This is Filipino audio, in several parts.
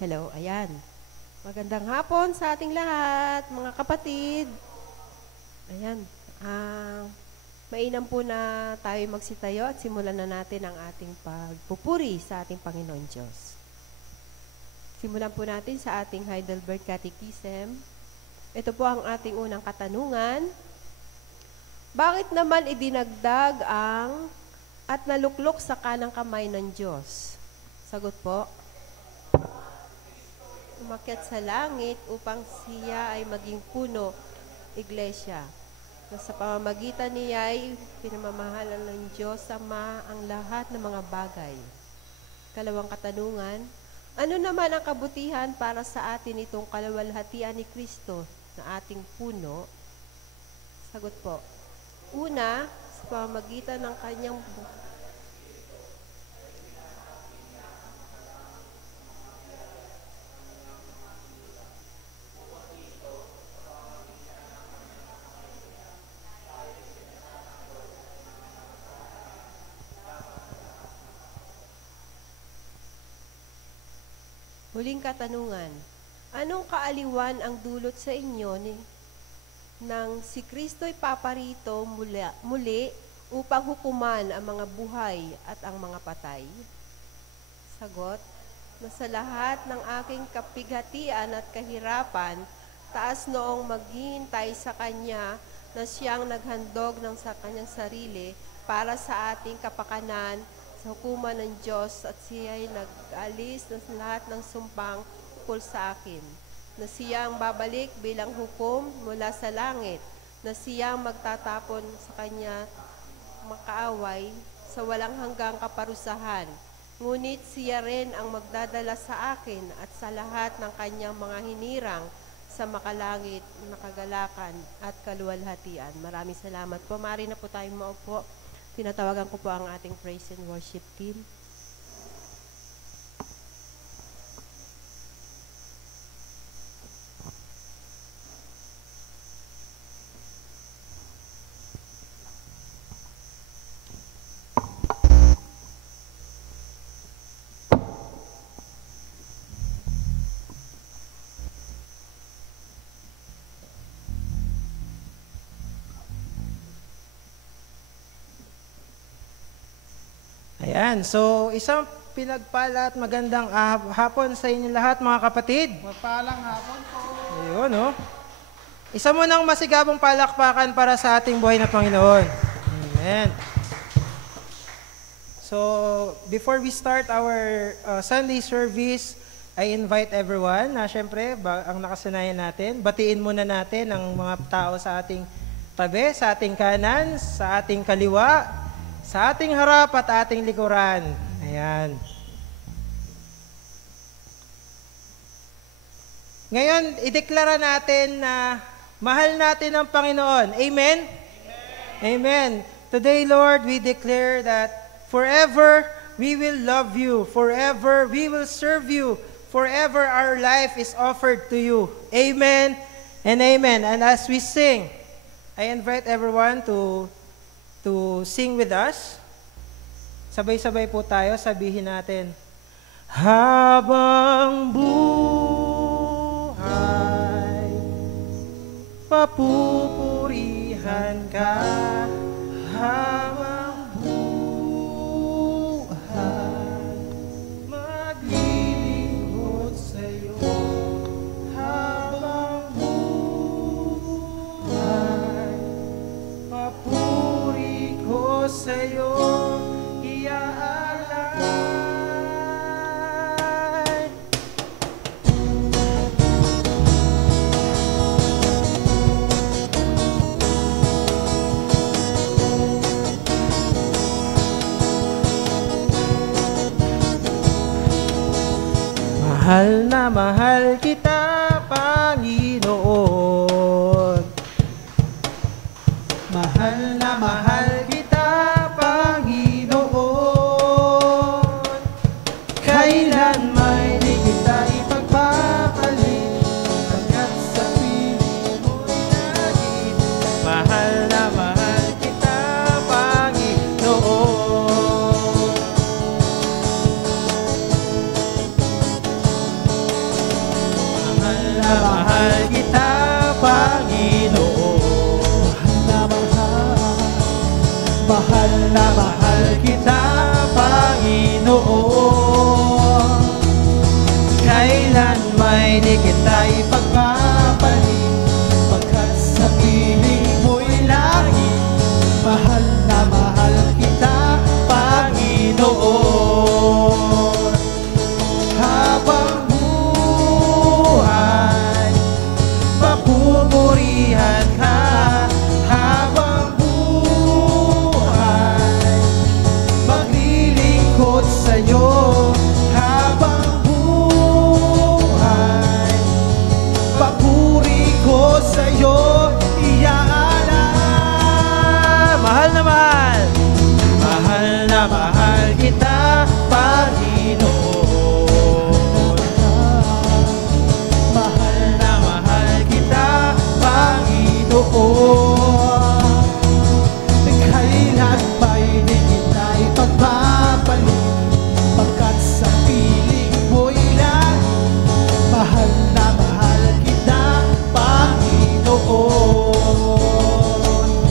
Hello, ayan. Magandang hapon sa ating lahat, mga kapatid. Ayan. Mainam po na tayo magsitayo at simulan na natin ang ating pagpupuri sa ating Panginoon Diyos. Simulan po natin sa ating Heidelberg Catechism. Ito po ang ating unang katanungan. Bakit naman idinagdag ang at naluklok sa kanang kamay ng Diyos? Sagot po, umakyat sa langit upang siya ay maging puno, iglesia. Na sa pamamagitan niya ay pinamamahalan ng Diyos Ama ang lahat ng mga bagay. Kalawang katanungan, ano naman ang kabutihan para sa atin itong kaluwalhatian ni Kristo na ating puno? Sagot po, una, sa pamamagitan ng kanyang huling katanungan, anong kaaliwan ang dulot sa inyo nang si Kristo'y paparito muli upang hukuman ang mga buhay at ang mga patay? Sagot, na sa lahat ng aking kapighatian at kahirapan, taas noong maghihintay sa Kanya na siyang naghandog ng sa Kanyang sarili para sa ating kapakanan sa hukuman ng Diyos at siya'y nag-alis ng lahat ng sumpang ukol sa akin, na siyang babalik bilang hukom mula sa langit, na siyang magtatapon sa kanya makaaway sa walang hanggang kaparusahan. Ngunit siya rin ang magdadala sa akin at sa lahat ng kanyang mga hinirang sa makalangit, nakagalakan at kaluwalhatian. Maraming salamat po. Maaari na po tayong maupo. Tinatawagan ko po ang ating praise and worship team. Ayan, so isang pinagpala at magandang hapon sa inyo lahat mga kapatid. Mapalang hapon po. Ayun, no? Isa mo ng masigabong palakpakan para sa ating buhay na Panginoon. Amen. So, before we start our Sunday service, I invite everyone na syempre, ang nakasanayan natin, batiin muna natin ang mga tao sa ating tabi, sa ating kanan, sa ating kaliwa, sa ating harap at ating likuran. Ayan. Ngayon, ideklara natin na mahal natin ang Panginoon. Amen? Amen. Amen. Today, Lord, we declare that forever we will love you. Forever we will serve you. Forever our life is offered to you. Amen and amen. And as we sing, I invite everyone to sing with us. Sabay-sabay po tayo, sabihin natin, habang buhay, papupurihan ka. Habang buhay, maglilingkod sa'yo. Habang buhay, papuri ko sa'yo iaalay. Mahal na mahal kita, Panginoon. Mahal na mahal kita, Panginoon. Kailan may di kita ipagpapalit, hanggat sa piling mo'y naging. Mahal na mahal kita, Panginoon. mahal na mahal kita, Panginoon. Kailan may di kita ipagpapalit, pagkat sa piling mo'y lagi. Mahal na mahal kita, Panginoon. Habang buhay, papupurihan ka. Habang buhay, maglilingkod sa'yo. Habang buhay, papuri ko sa'yo iaalay. Mahal na mahal, mahal na mahal kita, Panginoon. Mahal na mahal kita, Panginoon. Kailan ba'y di kita ipagpapalit, pagkat sa piling mo'y lagi. Mahal na mahal kita, Panginoon.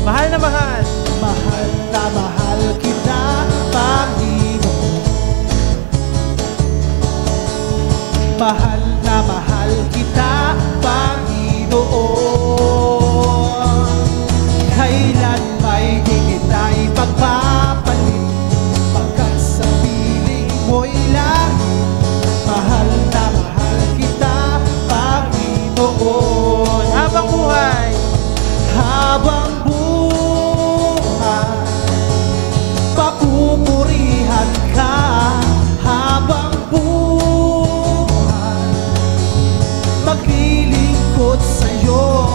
Mahal na mahal, mahal na mahal kita, Panginoon. Mahal na mahal kita, Panginoon. Kailan ba'y di kita ipagpapalit, pagkat sa piling mo'y lagi. Mahal na mahal kita, Panginoon. Habang buhay, habang buhay, papupurihan ka. Habang buhay, maglilingkod sa'yo.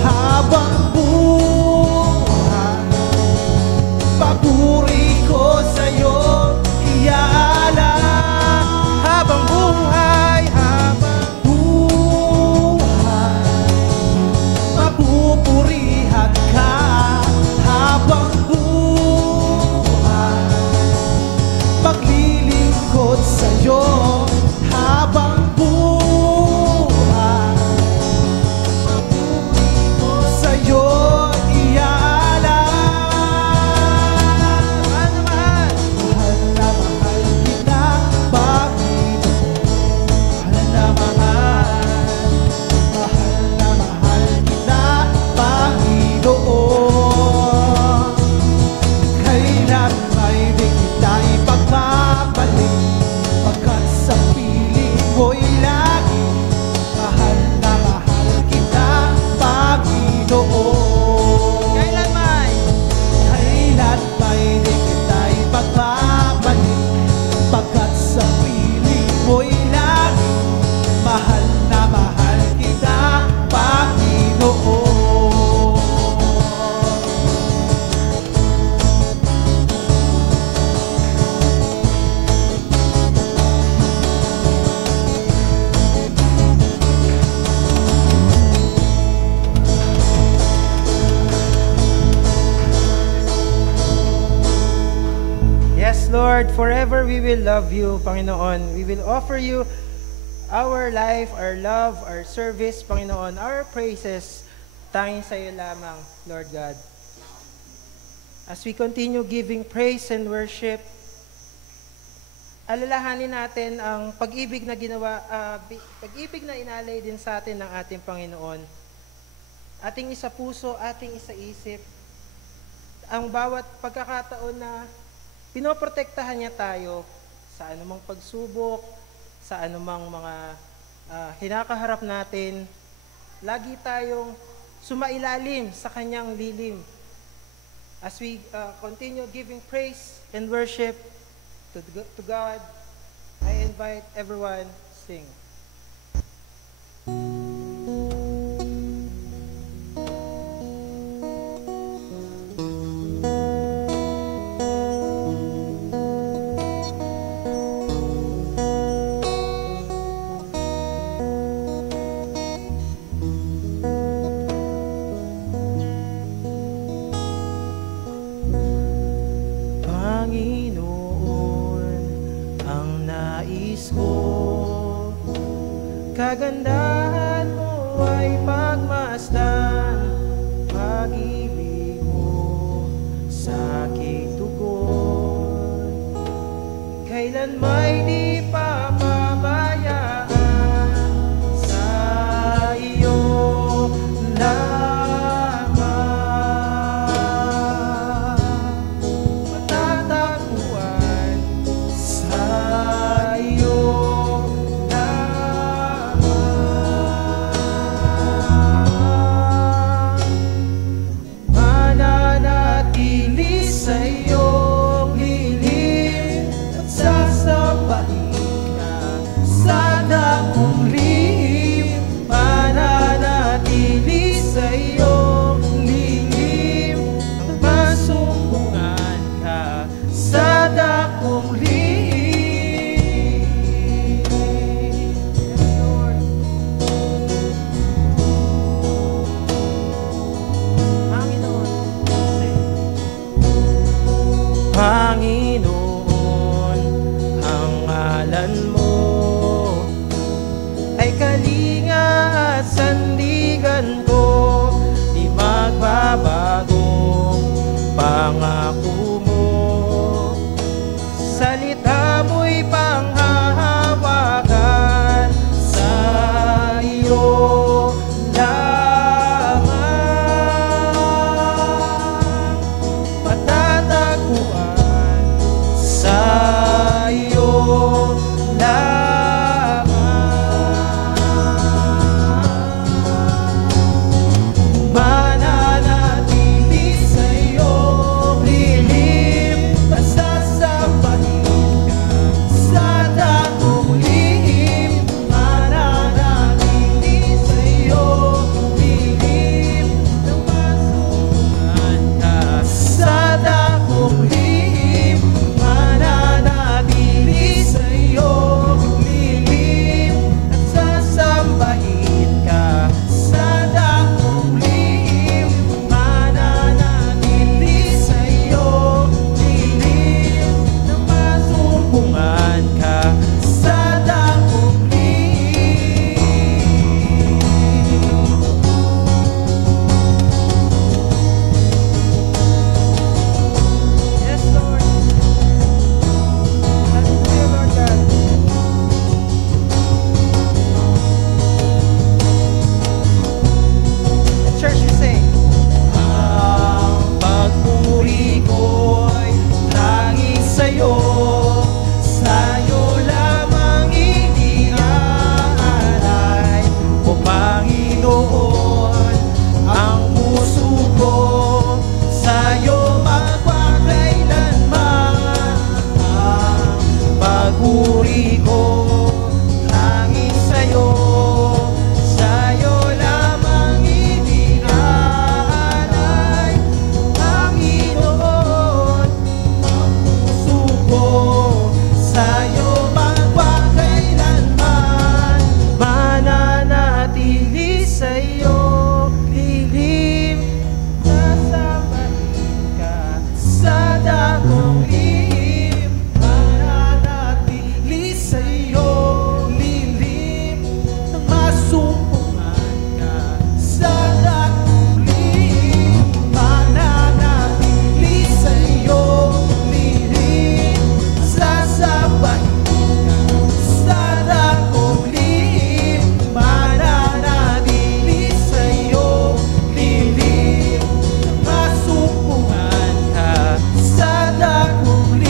Habang buhay, papuri ko sa'yo iaalay. Habang buhay, papupurihan ka. Habang buhay, maglilingkod sa'yo. Habang buhay, sa'yo iaalay. Mahal na mahal, mahal na mahal kita, Panginoon. Mahal na mahal, mahal na mahal kita, Panginoon. Kailan may di kita ipagpapalit, pagkat sa piling mo'y lagi. Mahal na mahal kita, Panginoon. Kailan may di kita ipagpapalit, pagkat sa piling mo'y lagi. Mahal na mahal kita, Panginoon. Yes, Lord, forever we will love you, Panginoon. We will offer you our life, our love, our service, Panginoon, our praises. Tanging sa iyo lamang, Lord God. As we continue giving praise and worship, alalahanin natin ang pag-ibig na ginawa, pag-ibig na inalay din sa atin ng ating Panginoon. Ating isa puso, ating isa isip, ang bawat pagkakataon na pinoprotektahan niya tayo sa anumang pagsubok, sa anumang mga hinakaharap natin. Lagi tayong sumailalim sa kanyang lilim. As we continue giving praise and worship to God, I invite everyone to sing. Kagandahan mo ay pagmasdan, pag-ibig mo sa akin. kailan may di papabayaan sa iyo lamang. Matatagpuan sa iyo lamang. Mananatili sa iyong lilim at sasabahin ka sa dakong lihim. Mananatili sa iyong lilim at masumpungan ka sa dakong lihim. Yes, Lord. Panginoon, ang ngalan mo ay kalinga at sandigan ko, di magbabagong pangako mo. Salita mo'y panghahawakan sa iyo lamang. Matatagpuan sa iyo lamang. Mananatili sa iyong lilim at sasabahin ka sa dakong lihim. Mananatili sa iyong lilim nang masumpungan ka sa dakong lihim. Mananatili sa iyong lilim at sasambahin ka sa dakong lihim. Mananatili sa iyong lilim nang masumpungan ka sa dakong lihim. Yes, Lord. Hallelujah, Lord God. And church, we sing. Ang pagpuri ko'y langit sa'yo, sa'yo lamang iniaalay. O Panginoon, ang puso ko sa'yo magpakailanman. Ang pagpuri ko langit sa'yo, sa'yo lamang iniaalay. Panginoon, ang puso ko sa'yo magpakailanman. Mananatili sa iyong lilim, sasabahin ka sa dakong lihim. Mananatili sa iyong lilim nang masumpungan ka sa dakong lihim. Mananatili sa iyong lilim, sasabahin ka sa dakong lihim. Mananatili sa iyong lilim nang masumpungan ka sa dakong lihim.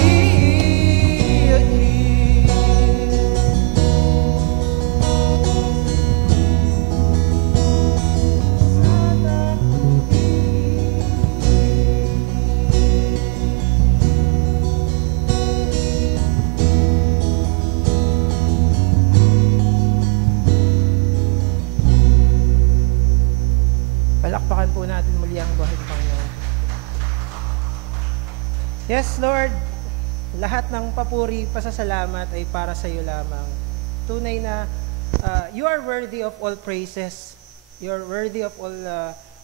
Palakpakan po natin muli ang buhay ng Panginoon. Yes, Lord, lahat ng papuri, pasasalamat ay para sa iyo lamang. Tunay na you are worthy of all praises. You are worthy of all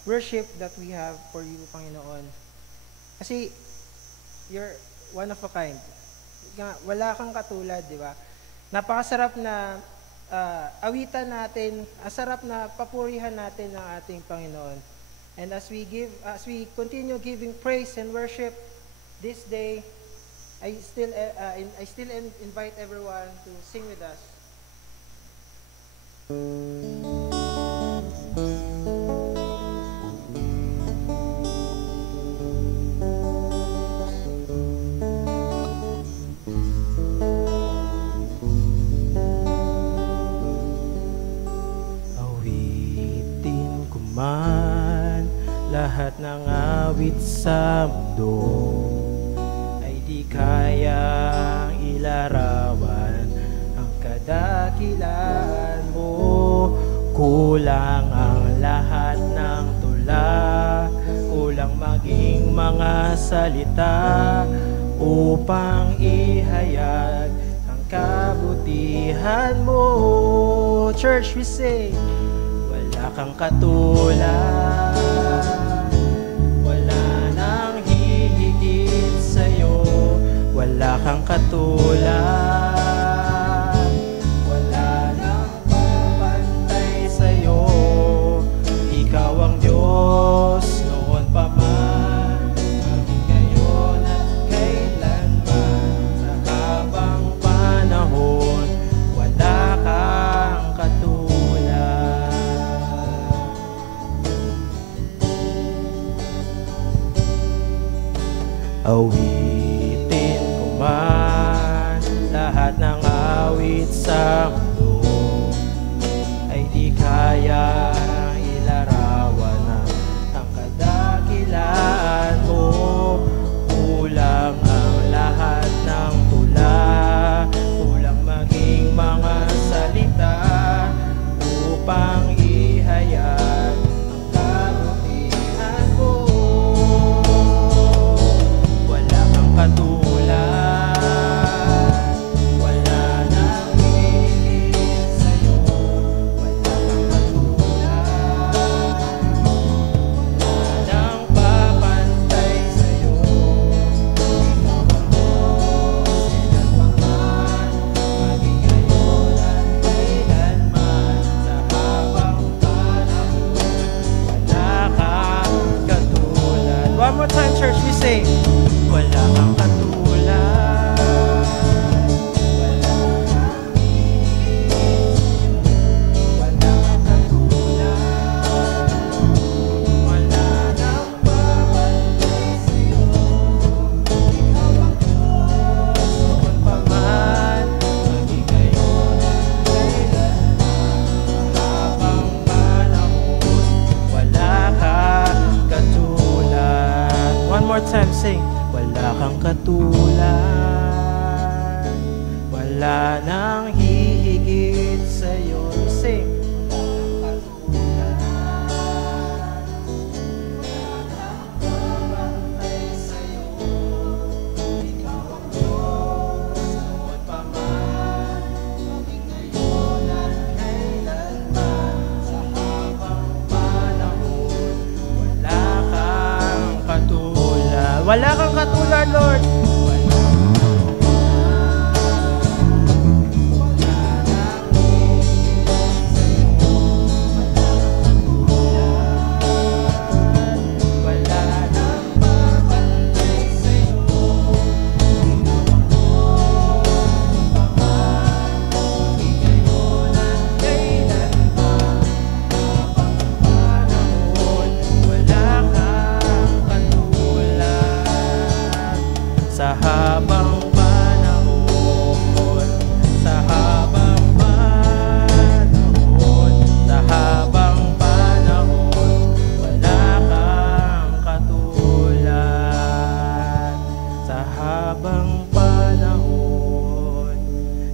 worship that we have for you, Panginoon. Kasi you're one of a kind. Wala kang katulad, di ba? Napakasarap na awitan natin, asarap na papurihan natin ang ating Panginoon. And as we continue giving praise and worship this day, I still invite everyone to sing with us. Awitin ko man lahat ng awit sa mundo, ay di kayang ilarawan ang kadakilaan mo. Kulang ang lahat ng tula, kulang maging mga salita upang ihayag ang kabutihan mo. Church, we say, wala kang katulad, wala nang hihigit sa'yo, wala kang katulad, wala nang papantay sa'yo. Ikaw ang Diyos noon pa man, maging ngayon at kailanman. Sa habang panahon, wala kang katulad. Awitin ko man lahat ng awit sa mundo, ay di kaya ilarawan ang kadakilaan mo. Kulang ang lahat ng tula, kulang maging mga salita upang ihayag ang kabutihan mo. Wala kang katulad, wala nang hihigit sa'yo, wala kang katulad, wala nang papantay sa'yo. Ikaw ang Diyos, kailanman, maging ngayon at kailanman. Sa habang panahon, wala kang katulad. One more time, church, we say, wala kang katulad, wala kang hihigit sa'yo, wala kang katulad, wala nang papantay sa'yo. Ikaw ang Diyos noon pa man, maging ngayon at kailanman. Sa habang panahon, wala kang katulad. One more time, sing. Wala kang katulad, wala nang hihigit sa'yo. Sing. Wala kang katulad, wala nang papantay sa'yo. Ikaw ang Diyos noon pa man, maging ngayon at kailanman. Sa habang panahon, wala kang katulad. Wala kang katulad, Lord. Wala kang katulad, wala nang hihigit sa'yo. Wala kang katulad, wala nang papantay sa'yo. Ikaw ang Diyos noon pa man, maging ngayon at kailanman. Sa habang panahon, sa habang panahon, sa habang panahon, wala kang katulad. Sa habang panahon,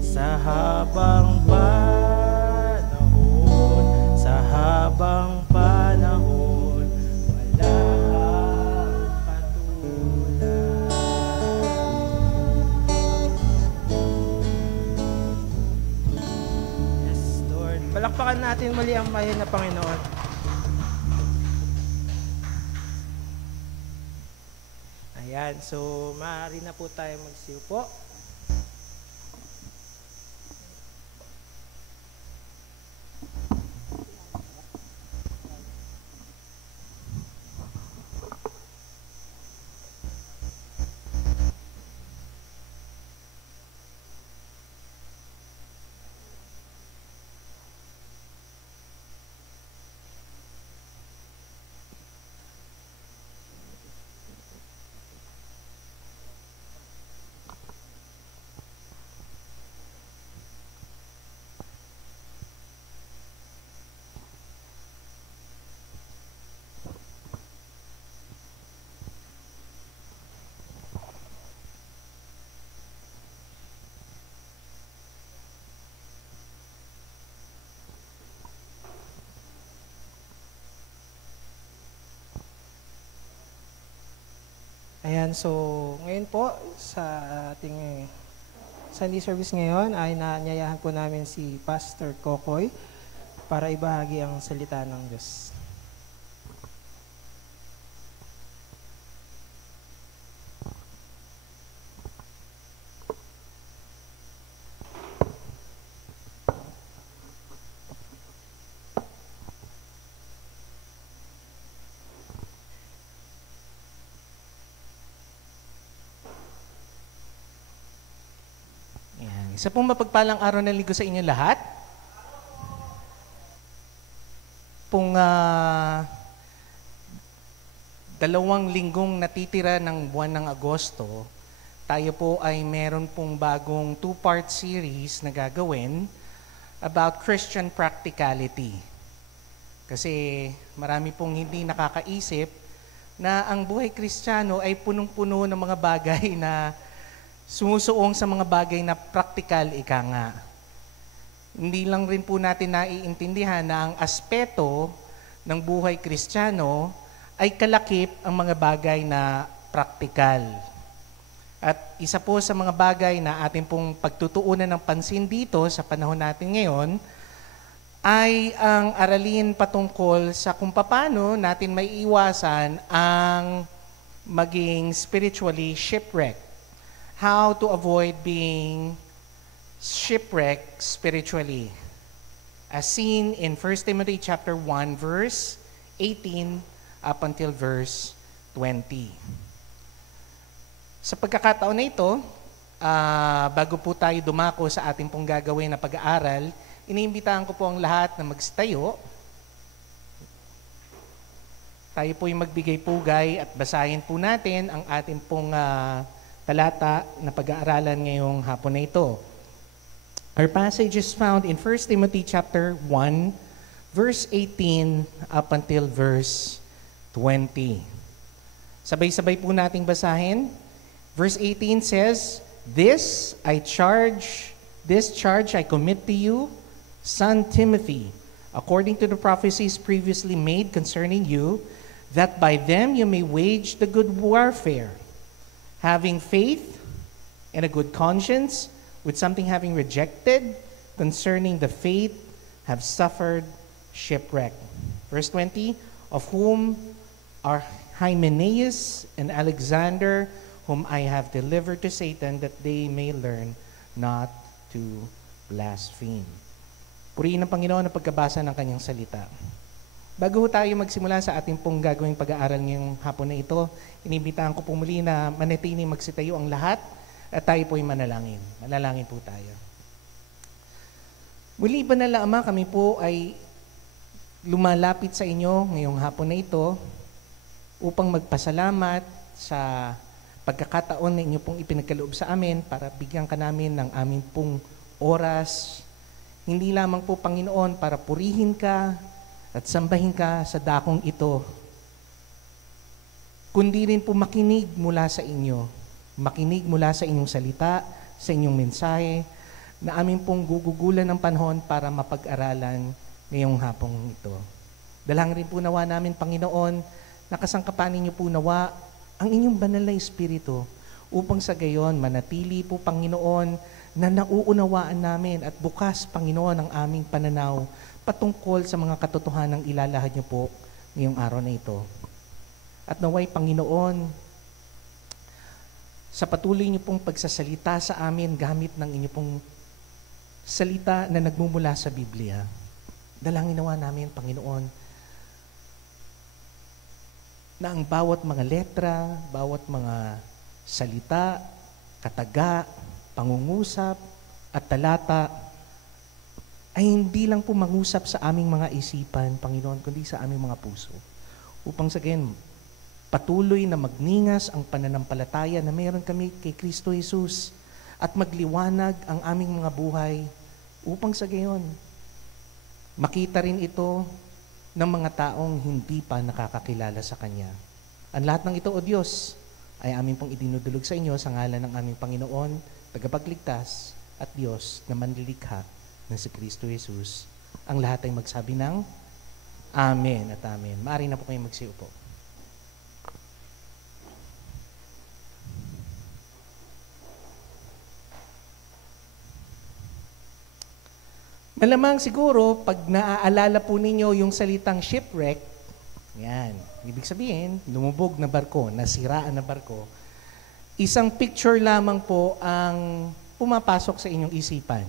sa habang panahon, sa habang panahon, wala kang katulad. Yes, Lord. Palakpakan natin muli ang mahal na Panginoon. Ayan, so maaari na po tayo magsiupo. Ayan, so ngayon po sa ating Sunday service ngayon ay naanyayahan po namin si Pastor Kokoy para ibahagi ang salita ng Diyos. Isa pong mapagpalang araw ng linggo sa inyo lahat. Dalawang linggong natitira ng buwan ng Agosto, tayo po ay meron pong bagong 2-part series na gagawin about Christian practicality. Kasi marami pong hindi nakakaisip na ang buhay Kristiyano ay punong-puno ng mga bagay na sumusuong sa mga bagay na practical, ika nga. Hindi lang rin po natin naiintindihan na ang aspeto ng buhay Kristiyano ay kalakip ang mga bagay na practical. At isa po sa mga bagay na ating pong pagtutuunan ng pansin dito sa panahon natin ngayon ay ang aralin patungkol sa kung paano natin may iwasan ang maging spiritually shipwrecked. How to avoid being shipwrecked spiritually. As seen in 1 Timothy chapter 1 verse 18 up until verse 20. Sa pagkakataon na ito, bago po tayo dumako sa ating pong gagawin na pag-aaral, iniimbitahan ko po ang lahat na magstayo. Tayo po yung magbigay pugay at basahin po natin ang ating pong talata na pag-aaralan ngayong hapon na ito. Our passage is found in 1 Timothy chapter 1, verse 18 up until verse 20. Sabay-sabay po nating basahin. Verse 18 says, This charge I commit to you, son Timothy, according to the prophecies previously made concerning you, that by them you may wage the good warfare, having faith and a good conscience, with something having rejected concerning the faith, have suffered shipwreck. Verse 20, of whom are Hymenaeus and Alexander, whom I have delivered to Satan, that they may learn not to blaspheme. Purihin ng Panginoon ang pagkabasa ng kanyang salita. Bago tayo magsimula sa ating pong gagawing pag-aaral ngayong hapon na ito, inibitahan ko po muli na manatiling magsitayo ang lahat at tayo po'y manalangin. Manalangin po tayo. Muli, Banal na Ama, kami po ay lumalapit sa inyo ngayong hapon na ito upang magpasalamat sa pagkakataon na inyo pong ipinagkaloob sa amin para bigyan ka namin ng aming pong oras. Hindi lamang po, Panginoon, para purihin ka at sambahin ka sa dakong ito, kundi rin po makinig mula sa inyo. Makinig mula sa inyong salita, sa inyong mensahe, na aming pong gugugulan ng panahon para mapag-aralan ngayong hapong ito. Dalangin rin po nawa namin, Panginoon, nakasangkapan ninyo po nawa ang inyong banal na Espiritu upang sa gayon manatili po, Panginoon, na nauunawaan namin at bukas, Panginoon, ang aming pananaw patungkol sa mga katotohanang ilalahad niyo po ngayong araw na ito. At naway, Panginoon, sa patuloy niyo pong pagsasalita sa amin gamit ng inyo pong salita na nagmumula sa Biblia, dalangin nawa namin, Panginoon, na ang bawat mga letra, bawat mga salita, kataga, pangungusap, at talata ay hindi lang po mangusap sa aming mga isipan, Panginoon, kundi sa aming mga puso. Upang sa gayon, patuloy na magningas ang pananampalataya na mayroon kami kay Kristo Jesus at magliwanag ang aming mga buhay upang sa gayon, makita rin ito ng mga taong hindi pa nakakakilala sa Kanya. Ang lahat ng ito, O Diyos, ay aming pong idinudulog sa inyo sa ngalan ng aming Panginoon, tagapagligtas at Diyos na manlilikha na si Kristo Jesus. Ang lahat ay magsabi ng Amen at Amen. Maaari na po kayong magsiupo. Malamang siguro, pag naaalala po ninyo yung salitang shipwreck, yan, ibig sabihin, lumubog na barko, nasiraan na barko, isang picture lamang po ang pumapasok sa inyong isipan.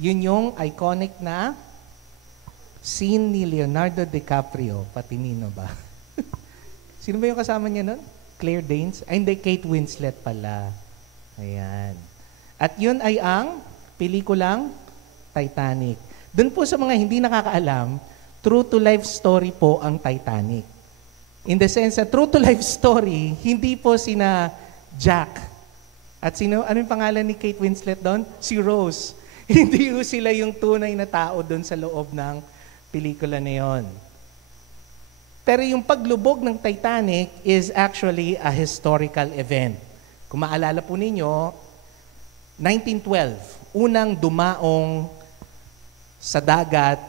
Yun yung iconic na scene ni Leonardo DiCaprio, pati Nino ba? Sino ba yung kasama niya nun? Claire Danes? Ay, hindi, Kate Winslet pala. Ayan. At yun ay ang pelikulang Titanic. Doon po sa mga hindi nakakaalam, true to life story po ang Titanic. In the sense na true to life story, hindi po sina Jack. At sino, ano yung pangalan ni Kate Winslet doon? Si Rose. Hindi po sila yung tunay na tao doon sa loob ng pelikula na yon. Pero yung paglubog ng Titanic is actually a historical event. Kung maalala po ninyo, 1912, unang dumaong sa dagat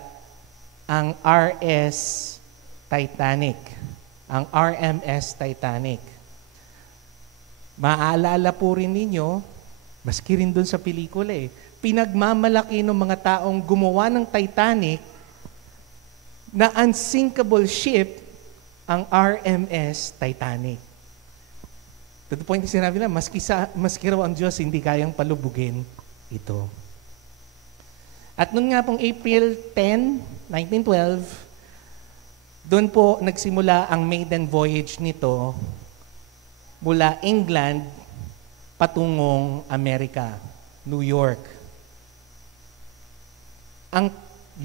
ang RS Titanic, ang RMS Titanic. Maaalala po rin ninyo, maski rin dun sa pelikula pinagmamalaki ng mga taong gumawa ng Titanic na unsinkable ship ang RMS Titanic. To the point na sinabi na, maski raw ang Diyos hindi kayang palubugin ito. At noon nga pong April 10, 1912, doon po nagsimula ang maiden voyage nito mula England patungong Amerika, New York. Ang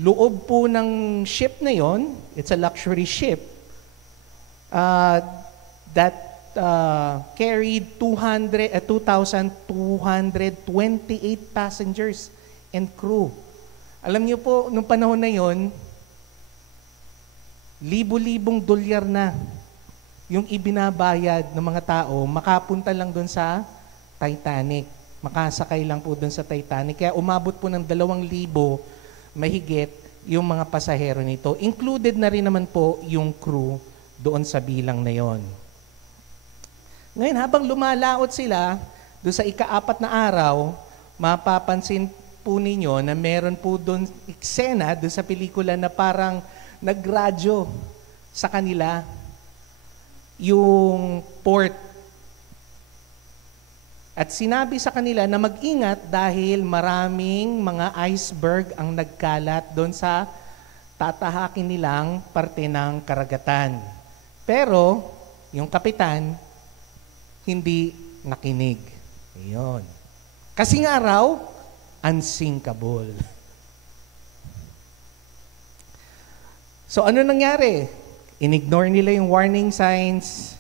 loob po ng ship na yon, it's a luxury ship that carried 2,228 passengers and crew. Alam niyo po, nung panahon na yon, libo-libong dolyar na yung ibinabayad ng mga tao makapunta lang doon sa Titanic. Makasakay lang po doon sa Titanic. Kaya umabot po ng 2,000 mahigit yung mga pasahero nito. Included na rin naman po yung crew doon sa bilang na yon. Ngayon, habang lumalaot sila doon sa ika-4 na araw, mapapansin po ninyo na meron po doon eksena doon sa pelikula na parang nagradyo sa kanila yung port. At sinabi sa kanila na mag-ingat dahil maraming mga iceberg ang nagkalat doon sa tatahakin nilang parte ng karagatan. Pero, yung kapitan, hindi nakinig. Ayun. Kasi nga raw, unsinkable. So ano nangyari? Inignore nila yung warning signs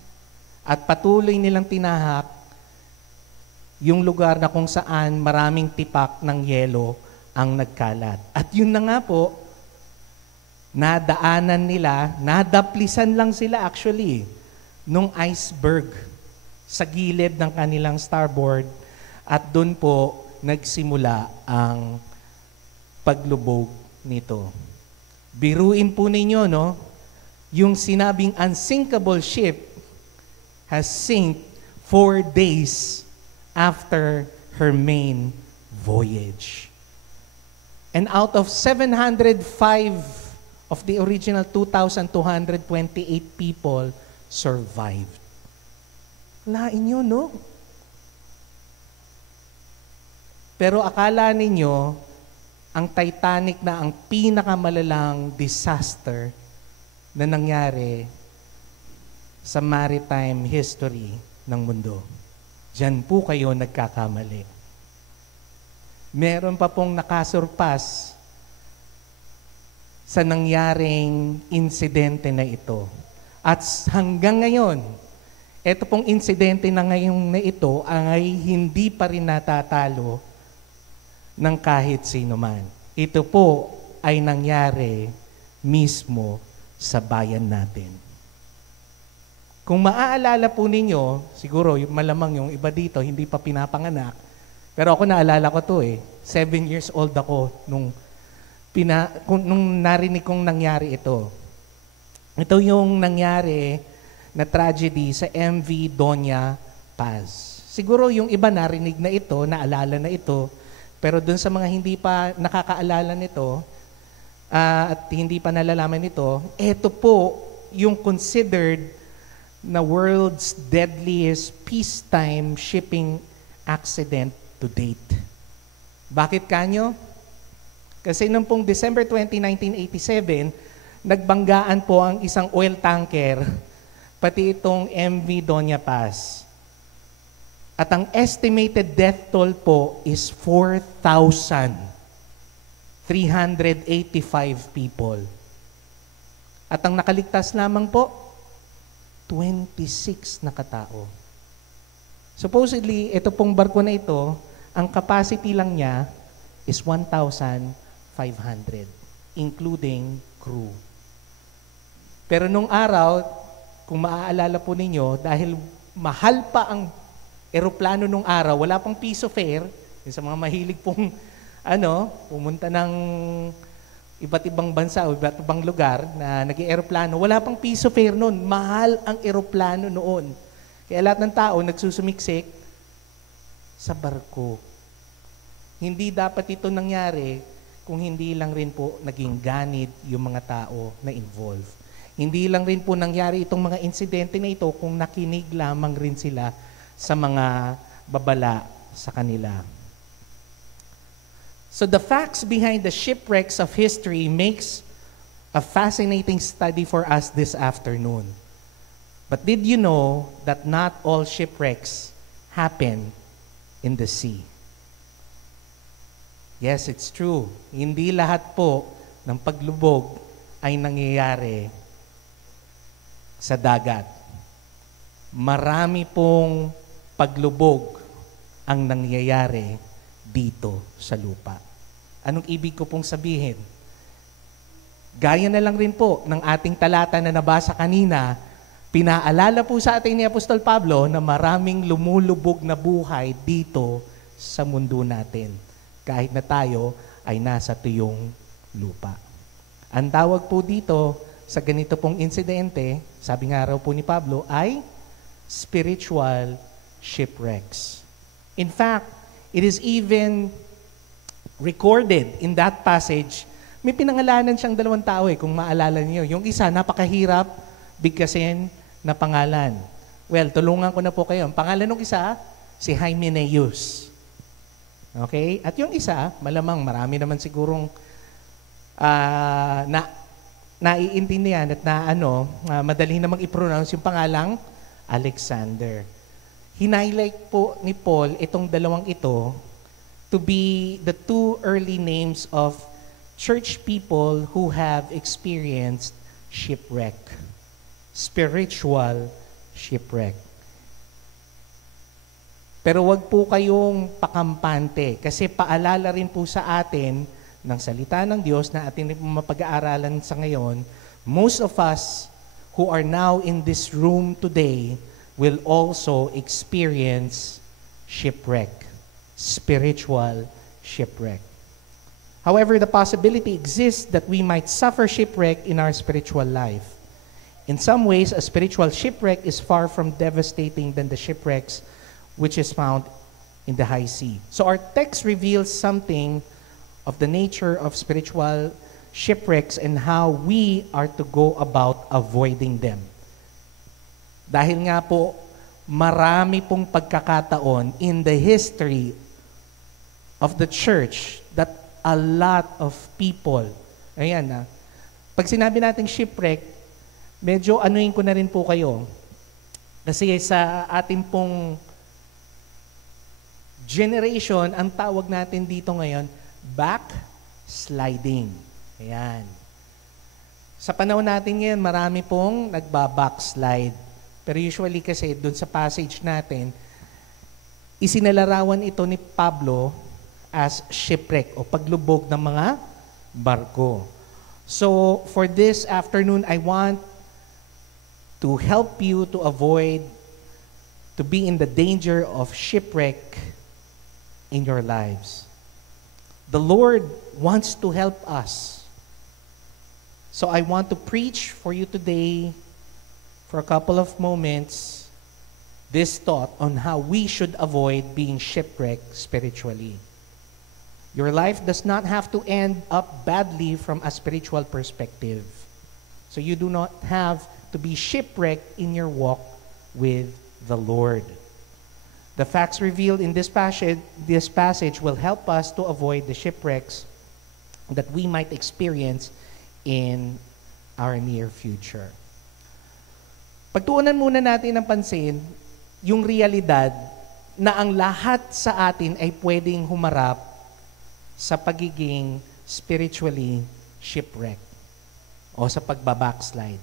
at patuloy nilang tinahak yung lugar na kung saan maraming tipak ng yelo ang nagkalat. At yun na nga po, nadaanan nila, nadaplisan lang sila actually, nung iceberg sa gilid ng kanilang starboard at doon po nagsimula ang paglubog nito. Biruin po ninyo, no? Yung sinabing unsinkable ship has sink 4 days after her main voyage. And out of 705 of the original 2,228 people survived. Lain nyo, no? Pero akala ninyo, ang Titanic na ang pinakamalalang disaster na nangyari sa maritime history ng mundo. Diyan po kayo nagkakamali. Meron pa pong nakasurpas sa nangyaring insidente na ito. At hanggang ngayon, ito pong insidente na ngayon na ito ay hindi pa rin natatalo ng kahit sino man. Ito po ay nangyari mismo sa bayan natin. Kung maaalala po ninyo, siguro malamang yung iba dito hindi pa pinapanganak, pero ako naalala ko to 7 years old ako nung narinig kong nangyari ito. Ito yung nangyari na tragedy sa MV Doña Paz. Siguro yung iba narinig na ito, naalala na ito, Pero dun sa mga hindi pa nakakaalala nito at hindi pa nalalaman nito, ito po yung considered na world's deadliest peacetime shipping accident to date. Bakit kanyo? Kasi noong pong December 20, 1987, nagbanggaan po ang isang oil tanker, pati itong MV Doña Paz. At ang estimated death toll po is 4,385 people. At ang nakaligtas lamang po, 26 na katao. Supposedly, ito pong barko na ito, ang capacity lang niya is 1,500, including crew. Pero nung araw, kung maaalala po ninyo, dahil mahal pa ang eroplano nung araw, wala pang piso fare, yung sa mga mahilig pong pumunta ng iba't ibang bansa o iba't ibang lugar na nag-eroplano, wala pang piso fare noon. Mahal ang eroplano noon. Kaya lahat ng tao nagsusumiksik sa barko. Hindi dapat ito nangyari kung hindi lang rin po naging ganid yung mga tao na involved. Hindi lang rin po nangyari itong mga insidente na ito kung nakinig lamang rin sila sa mga babala sa kanila. So the facts behind the shipwrecks of history makes a fascinating study for us this afternoon. But did you know that not all shipwrecks happen in the sea? Yes, it's true. Hindi lahat po ng paglubog ay nangyayari sa dagat. Marami pong paglubog ang nangyayari dito sa lupa. Anong ibig ko pong sabihin? Gaya na lang rin po ng ating talata na nabasa kanina, pinaalala po sa atin ni Apostol Pablo na maraming lumulubog na buhay dito sa mundo natin, kahit na tayo ay nasa tuyong lupa. Ang tawag po dito sa ganito pong insidente, sabi nga raw po ni Pablo, ay spiritual shipwrecks. In fact, it is even recorded in that passage, may pinangalanan siyang dalawang tao kung maalala niyo. Yung isa, napakahirap bigkasin na pangalan. Well, tulungan ko na po kayo. Ang pangalan ng isa, si Hymenaeus. Okay? At yung isa, malamang marami naman sigurong naiintindihan at madali namang i-pronounce yung pangalang Alexander. Hinighlight po ni Paul itong dalawang ito to be the two early names of church people who have experienced shipwreck. Spiritual shipwreck. Pero wag po kayong pakampante kasi paalala rin po sa atin ng salita ng Diyos na ating mapag-aaralan sa ngayon, most of us who are now in this room today will also experience shipwreck, spiritual shipwreck. However, the possibility exists that we might suffer shipwreck in our spiritual life. In some ways, a spiritual shipwreck is far from devastating than the shipwrecks which is found in the high sea. So our text reveals something of the nature of spiritual shipwrecks and how we are to go about avoiding them. Dahil nga po, marami pong pagkakataon in the history of the church that a lot of people, pag sinabi natin shipwreck, medyo anuin ko na rin po kayo. Kasi sa ating pong generation, ang tawag natin dito ngayon, backsliding. Ayan. Sa panahon natin ngayon, marami pong nagba-backslide. Pero usually kasi doon sa passage natin, isinalarawan ito ni Pablo as shipwreck o paglubog ng mga barko. So for this afternoon, I want to help you to avoid to be in the danger of shipwreck in your lives. The Lord wants to help us. So I want to preach for you today for a couple of moments this thought on how we should avoid being shipwrecked spiritually. Your life does not have to end up badly from a spiritual perspective. So you do not have to be shipwrecked in your walk with the Lord. The facts revealed in this passage will help us to avoid the shipwrecks that we might experience in our near future. Pagtuunan muna natin ng pansin yung realidad na ang lahat sa atin ay pwedeng humarap sa pagiging spiritually shipwrecked o sa pagbabackslide.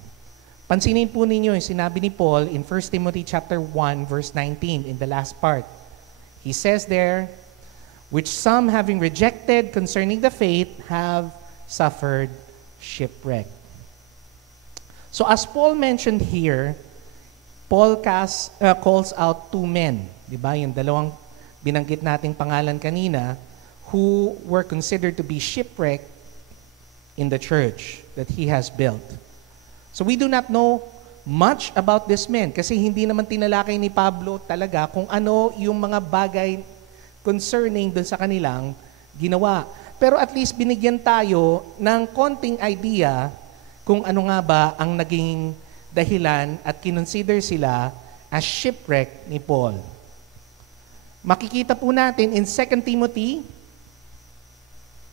Pansinin po ninyo yung sinabi ni Paul in 1 Timothy chapter 1 verse 19 in the last part. He says there, which some having rejected concerning the faith have suffered shipwreck. So as Paul mentioned here, Paul calls out two men, di ba? Yung dalawang binanggit nating pangalan kanina, who were considered to be shipwrecked in the church that he has built. So we do not know much about this men kasi hindi naman tinalakay ni Pablo talaga kung ano yung mga bagay concerning dun sa kanilang ginawa. Pero at least binigyan tayo ng konting idea kung ano nga ba ang naging dahilan at kinonsider sila as shipwreck ni Paul. Makikita po natin in 2 Timothy,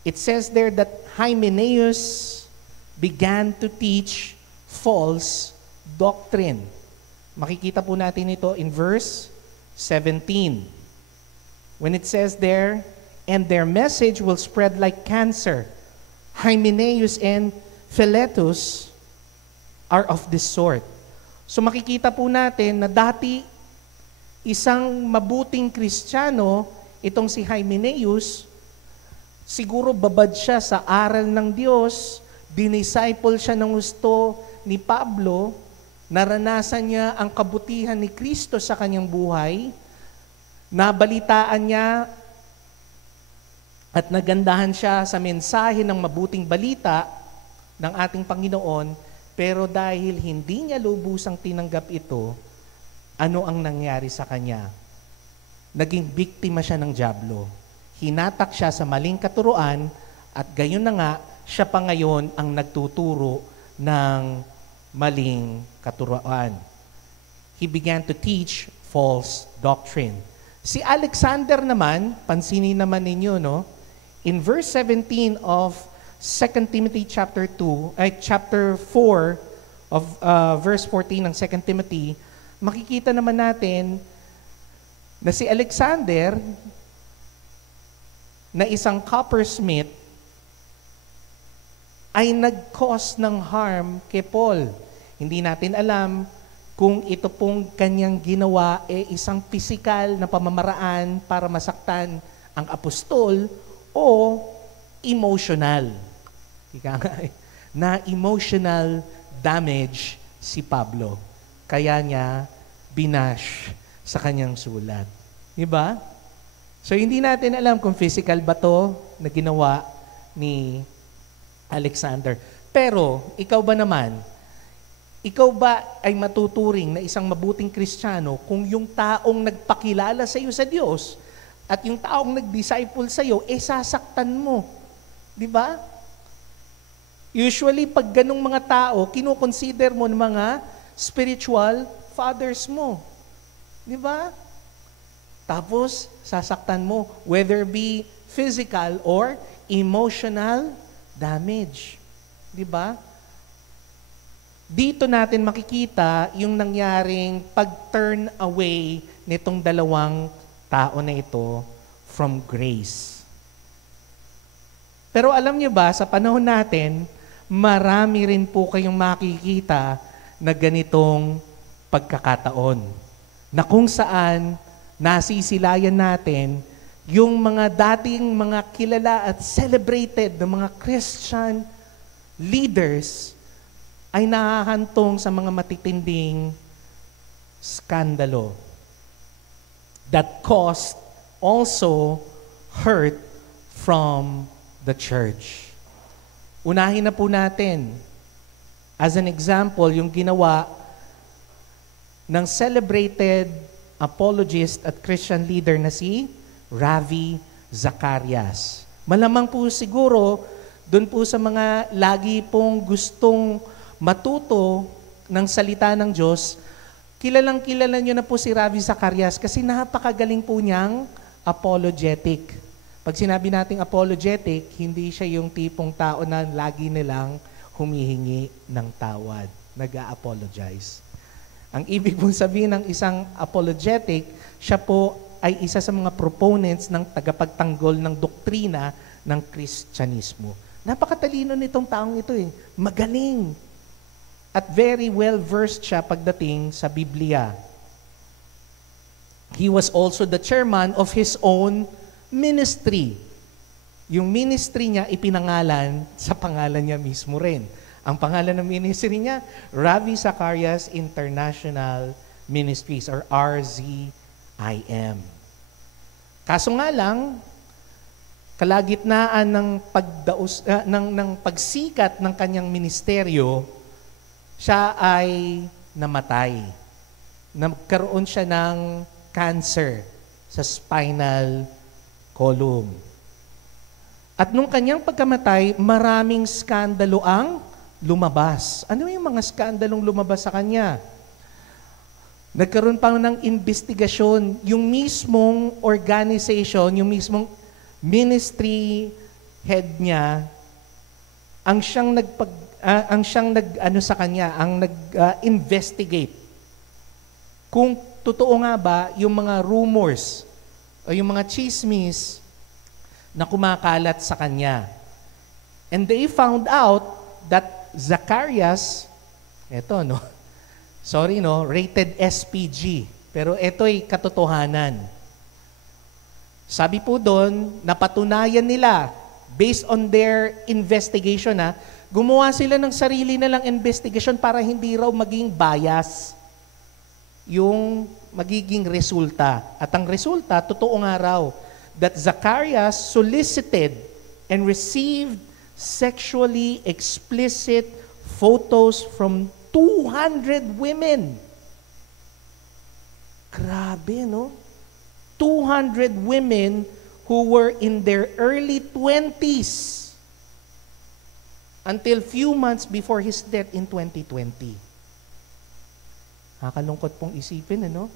it says there that Hymenaeus began to teach false doctrine. Makikita po natin ito in verse 17. When it says there, and their message will spread like cancer. Hymenaeus and Philetus are of this sort. So makikita po natin na dati isang mabuting Kristiyano, itong si Hymenaeus, siguro babad siya sa aral ng Diyos, dinisciple siya ng gusto ni Pablo, naranasan niya ang kabutihan ni Kristo sa kanyang buhay, nabalitaan niya at nagandahan siya sa mensahe ng mabuting balita ng ating Panginoon, pero dahil hindi niya lubusang tinanggap ito, ano ang nangyari sa kanya? Naging biktima siya ng dyablo. Hinatak siya sa maling katuruan at gayon na nga, siya pa ngayon ang nagtuturo ng maling katuruan. He began to teach false doctrine. Si Alexander naman, pansinin naman ninyo, no? In verse 17 of 2 Timothy chapter 4 of verse 14 ng 2 Timothy, makikita naman natin na si Alexander na isang coppersmith ay nag-cause ng harm kay Paul. Hindi natin alam kung ito pong kanyang ginawa isang pisikal na pamamaraan para masaktan ang apostol o emotional. Ika nga, na emotional damage si Pablo. Kaya niya binash sa kanyang sulat. Diba? So hindi natin alam kung physical ba to na ginawa ni Alexander. Pero, ikaw ba naman, ikaw ba ay matuturing na isang mabuting Kristiyano kung yung taong nagpakilala sa iyo sa Diyos at yung taong nag-disciple sa iyo, sasaktan mo? Di ba? Usually, pag ganong mga tao, kinukonsider mo ng mga spiritual fathers mo. Di ba? Tapos, sasaktan mo, whether be physical or emotional damage. Di ba? Dito natin makikita yung nangyaring pag-turn away nitong dalawang tao na ito from grace. Pero alam niyo ba, sa panahon natin, marami rin po kayong makikita na ganitong pagkakataon. Na kung saan nasisilayan natin yung mga dating mga kilala at celebrated na mga Christian leaders ay nahahantong sa mga matitinding skandalo that caused also hurt from the church. Unahin na po natin, as an example, yung ginawa ng celebrated apologist at Christian leader na si Ravi Zacharias. Malamang po siguro, doon po sa mga lagi pong gustong matuto ng salita ng Diyos, kilalang-kilala nyo na po si Ravi Zacarias kasi napakagaling po niyang apologetic. Pag sinabi nating apologetic, hindi siya yung tipong tao na lagi nilang humihingi ng tawad, nag-a-apologize. Ang ibig pong sabihin ng isang apologetic, siya po ay isa sa mga proponents ng tagapagtanggol ng doktrina ng Kristyanismo. Napakatalino nitong taong ito eh. Magaling. At very well-versed siya pagdating sa Biblia. He was also the chairman of his own ministry. Yung ministry niya ipinangalan sa pangalan niya mismo rin. Ang pangalan ng ministry niya, Ravi Zacarias International Ministries or RZIM. Kaso nga lang, kalagitnaan ng pagsikat ng kanyang ministeryo, siya ay namatay. Nagkaroon siya ng cancer sa spinal column. At nung kanyang pagkamatay, maraming skandalo ang lumabas. Ano yung mga skandalong lumabas sa kanya? Nagkaroon pa ng investigasyon. Yung mismong organization, yung mismong ministry head niya, ang siyang nag-investigate. Kung totoo nga ba yung mga rumors o yung mga chismis na kumakalat sa kanya. And they found out that Zacarias, rated SPG. Pero ito'y katotohanan. Sabi po doon, napatunayan nila, based on their investigation, gumawa sila ng sarili nilang investigation para hindi raw maging bias yung magiging resulta. At ang resulta, totoo nga raw, that Zacarias solicited and received sexually explicit photos from 200 women. Grabe, no? 200 women who were in their early 20s until few months before his death in 2020. Nakakalungkot pong isipin, ano?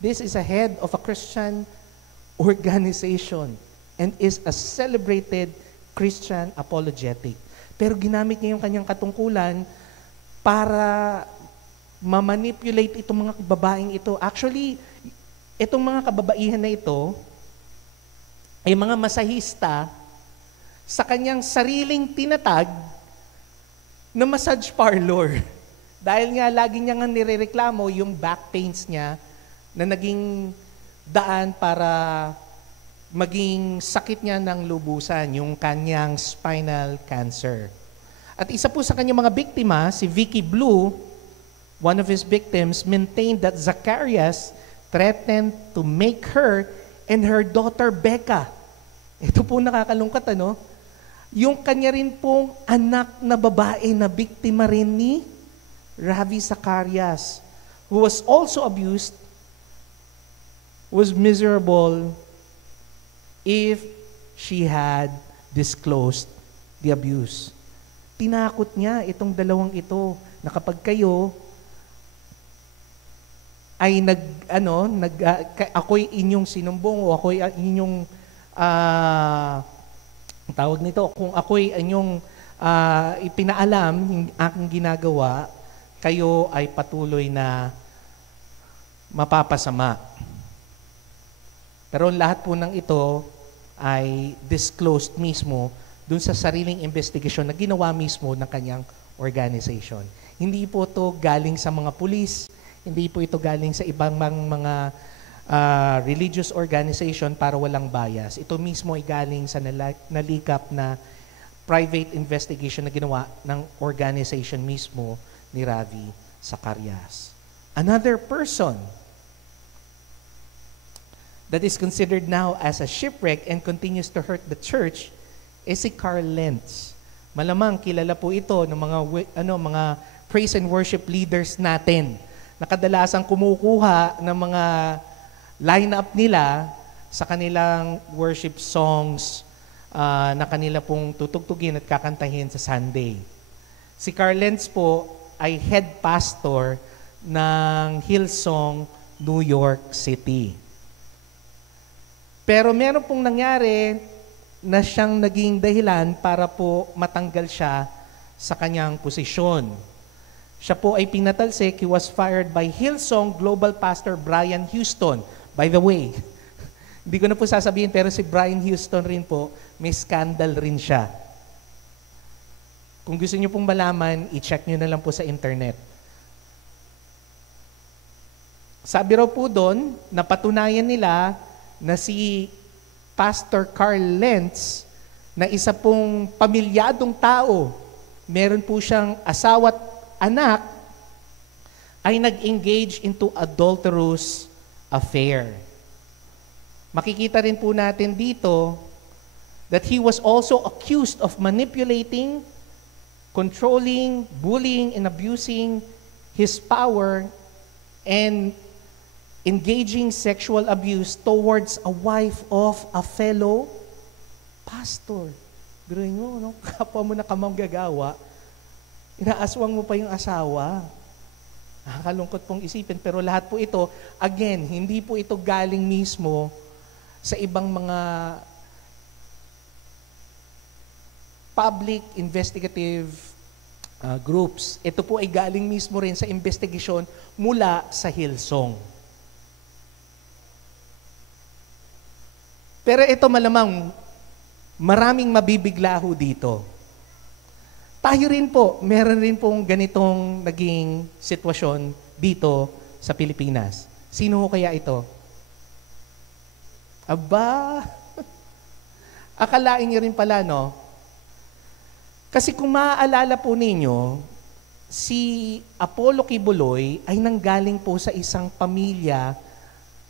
This is a head of a Christian organization and is a celebrated Christian apologetic. Pero ginamit niya yung kanyang katungkulan para ma-manipulate itong mga babaeng ito. Actually, itong mga kababaihan na ito ay mga masahista sa kanyang sariling tinatag na massage parlor. Dahil nga lagi niya nga nirereklamo yung back pains niya na naging daan para maging sakit niya ng lubusan, yung kanyang spinal cancer. At isa po sa kanyang mga biktima, si Vicky Blue, one of his victims, maintained that Zacarias threatened to make her and her daughter Becca. Ito po nakakalungkot, ano? Yung kanya rin pong anak na babae na biktima rin ni Ravi Zacarias, who was also abused, was miserable if she had disclosed the abuse. Tinakot niya itong dalawang ito na kapag kayo ay ako'y inyong sinumbong o ako'y inyong tawag nito, kung ako'y inyong ipinaalam yung aking ginagawa, kayo ay patuloy na mapapasama. Pero lahat po ng ito ay disclosed mismo dun sa sariling investigasyon na ginawa mismo ng kanyang organization. Hindi po ito galing sa mga pulis, hindi po ito galing sa ibang mga religious organization para walang bias. Ito mismo ay galing sa nalikap na private investigation na ginawa ng organization mismo ni Ravi Zacarias. Another person that is considered now as a shipwreck and continues to hurt the church is si Carl Lentz. Malamang kilala po ito ng mga praise and worship leaders natin na kadalasang kumukuha ng mga lineup nila sa kanilang worship songs na kanila pong tutugtugin at kakantahin sa Sunday. Si Carl Lentz po ay head pastor ng Hillsong, New York City. Pero meron pong nangyari na siyang naging dahilan para po matanggal siya sa kanyang posisyon. Siya po ay pinatalsik. He was fired by Hillsong Global Pastor Brian Houston. By the way, hindi ko na po sasabihin, pero si Brian Houston rin po, may scandal rin siya. Kung gusto niyo pong malaman, i-check niyo na lang po sa internet. Sabi raw po doon, napatunayan nila na si Pastor Carl Lentz, na isa pong pamilyadong tao, meron po siyang asawa at anak, ay nag-engage into adulterous affair. Makikita rin po natin dito that he was also accused of manipulating, controlling, bullying, and abusing his power and engaging sexual abuse towards a wife of a fellow pastor. Biruin mo, no? Kapwa mo na kamanggagawa, inaaswang mo pa yung asawa. Nakakalungkot pong isipin, pero lahat po ito, again, hindi po ito galing mismo sa ibang mga public investigative groups. Ito po ay galing mismo rin sa investigasyon mula sa Hillsong. Pero ito malamang maraming mabibigla ho dito. Tayo rin po, meron rin pong ganitong naging sitwasyon dito sa Pilipinas. Sino ho kaya ito? Aba, akalain niyo rin pala, no? Kasi kung maaalala po ninyo, si Apollo Kibuloy ay nanggaling po sa isang pamilya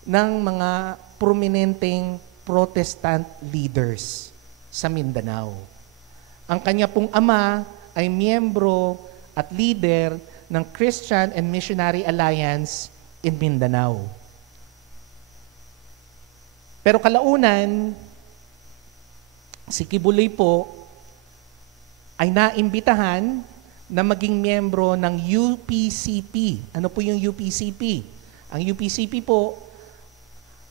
ng mga prominenteng Protestant leaders sa Mindanao. Ang kanya pong ama ay miyembro at leader ng Christian and Missionary Alliance in Mindanao. Pero kalaunan, si Kibuloy po ay naimbitahan na maging miyembro ng UPCP. Ano po yung UPCP? Ang UPCP po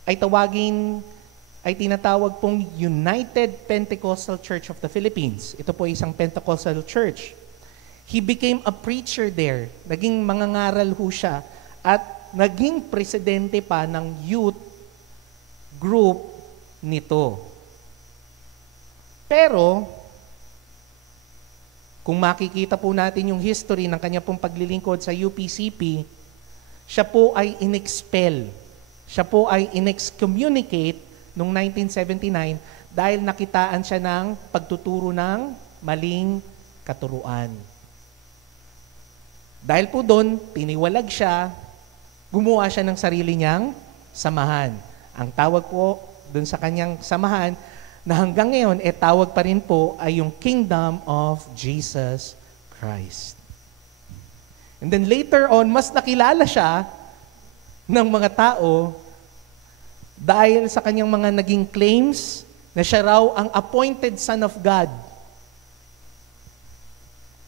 ay tinatawag pong United Pentecostal Church of the Philippines. Ito po isang Pentecostal church. He became a preacher there. Naging mangangaral ho siya at naging presidente pa ng youth group nito. Pero, kung makikita po natin yung history ng kanya pong paglilingkod sa UPCP, siya po ay inexpel. Siya po ay inexcommunicate noong 1979 dahil nakitaan siya ng pagtuturo ng maling katuruan. Dahil po doon, tiniwalag siya, gumawa siya ng sarili niyang samahan. Ang tawag po doon sa kanyang samahan na hanggang ngayon, tawag pa rin po ay yung Kingdom of Jesus Christ. And then later on, mas nakilala siya ng mga tao dahil sa kanyang mga naging claims na siya raw ang appointed Son of God.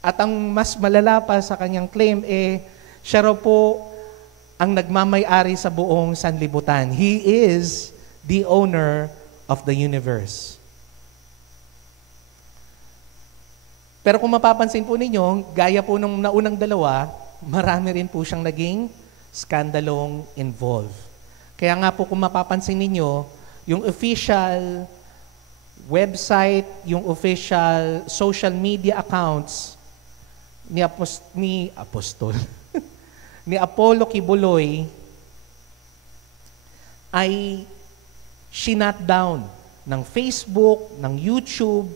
At ang mas malala pa sa kanyang claim, siya raw po ang nagmamay-ari sa buong sanlibutan. He is the owner of the universe. Pero kung mapapansin po ninyo, gaya po nung naunang dalawa, marami rin po siyang naging skandalong involved. Kaya nga po kung mapapansin ninyo, yung official website, yung official social media accounts ni ni Apollo Kibuloy ay shinut down ng Facebook, ng YouTube,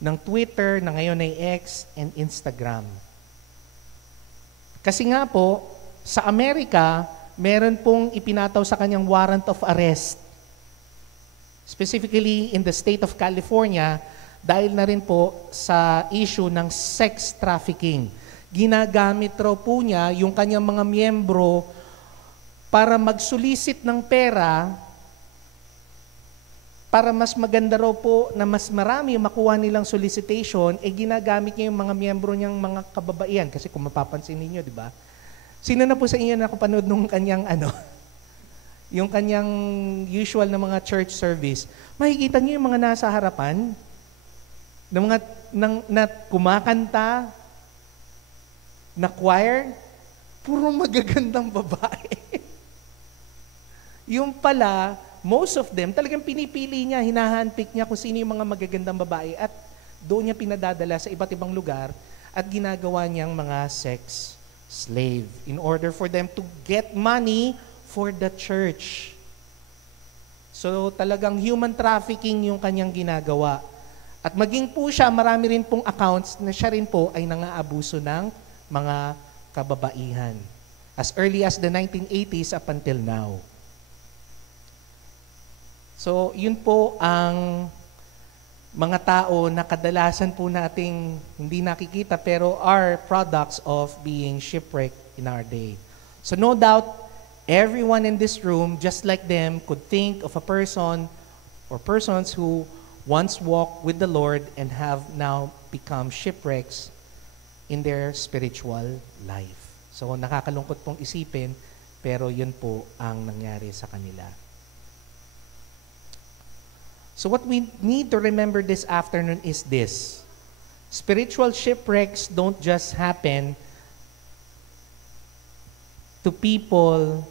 ng Twitter, na ngayon ay X and Instagram. Kasi nga po, sa Amerika, meron pong ipinataw sa kanyang warrant of arrest. Specifically in the state of California, dahil na rin po sa issue ng sex trafficking. Ginagamit raw po niya yung kanyang mga miyembro para magsulisit ng pera para mas maganda raw po na mas marami yung makuha nilang solicitation, ginagamit niya yung mga miyembro niyang mga kababaihan. Kasi kung mapapansin ninyo, di ba? Sino na po sa inyo nakapanood nung kanyang yung kanyang usual na mga church service? Makikita niyo yung mga nasa harapan, na kumakanta, na choir, puro magagandang babae. Yung pala, most of them, talagang pinipili niya, hinahandpick niya kung sino yung mga magagandang babae at doon niya pinadadala sa iba't ibang lugar at ginagawa niyang mga sex slave in order for them to get money for the church. So talagang human trafficking yung kanyang ginagawa. At maging po siya, marami rin pong accounts na siya rin po ay nangaabuso ng mga kababaihan. As early as the 1980s up until now. So, yun po ang mga tao na kadalasan po nating hindi nakikita pero are products of being shipwrecked in our day. So, no doubt, everyone in this room, just like them, could think of a person or persons who once walked with the Lord and have now become shipwrecks in their spiritual life. So, nakakalungkot pong isipin, pero yun po ang nangyari sa kanila. So what we need to remember this afternoon is this. Spiritual shipwrecks don't just happen to people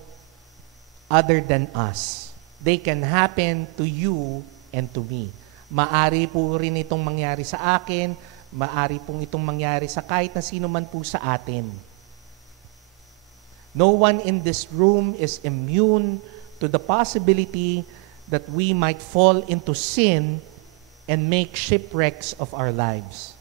other than us. They can happen to you and to me. Maari po rin itong mangyari sa akin, maari pong itong mangyari sa kahit na sino man po sa atin. No one in this room is immune to the possibility that we might fall into sin and make shipwrecks of our lives.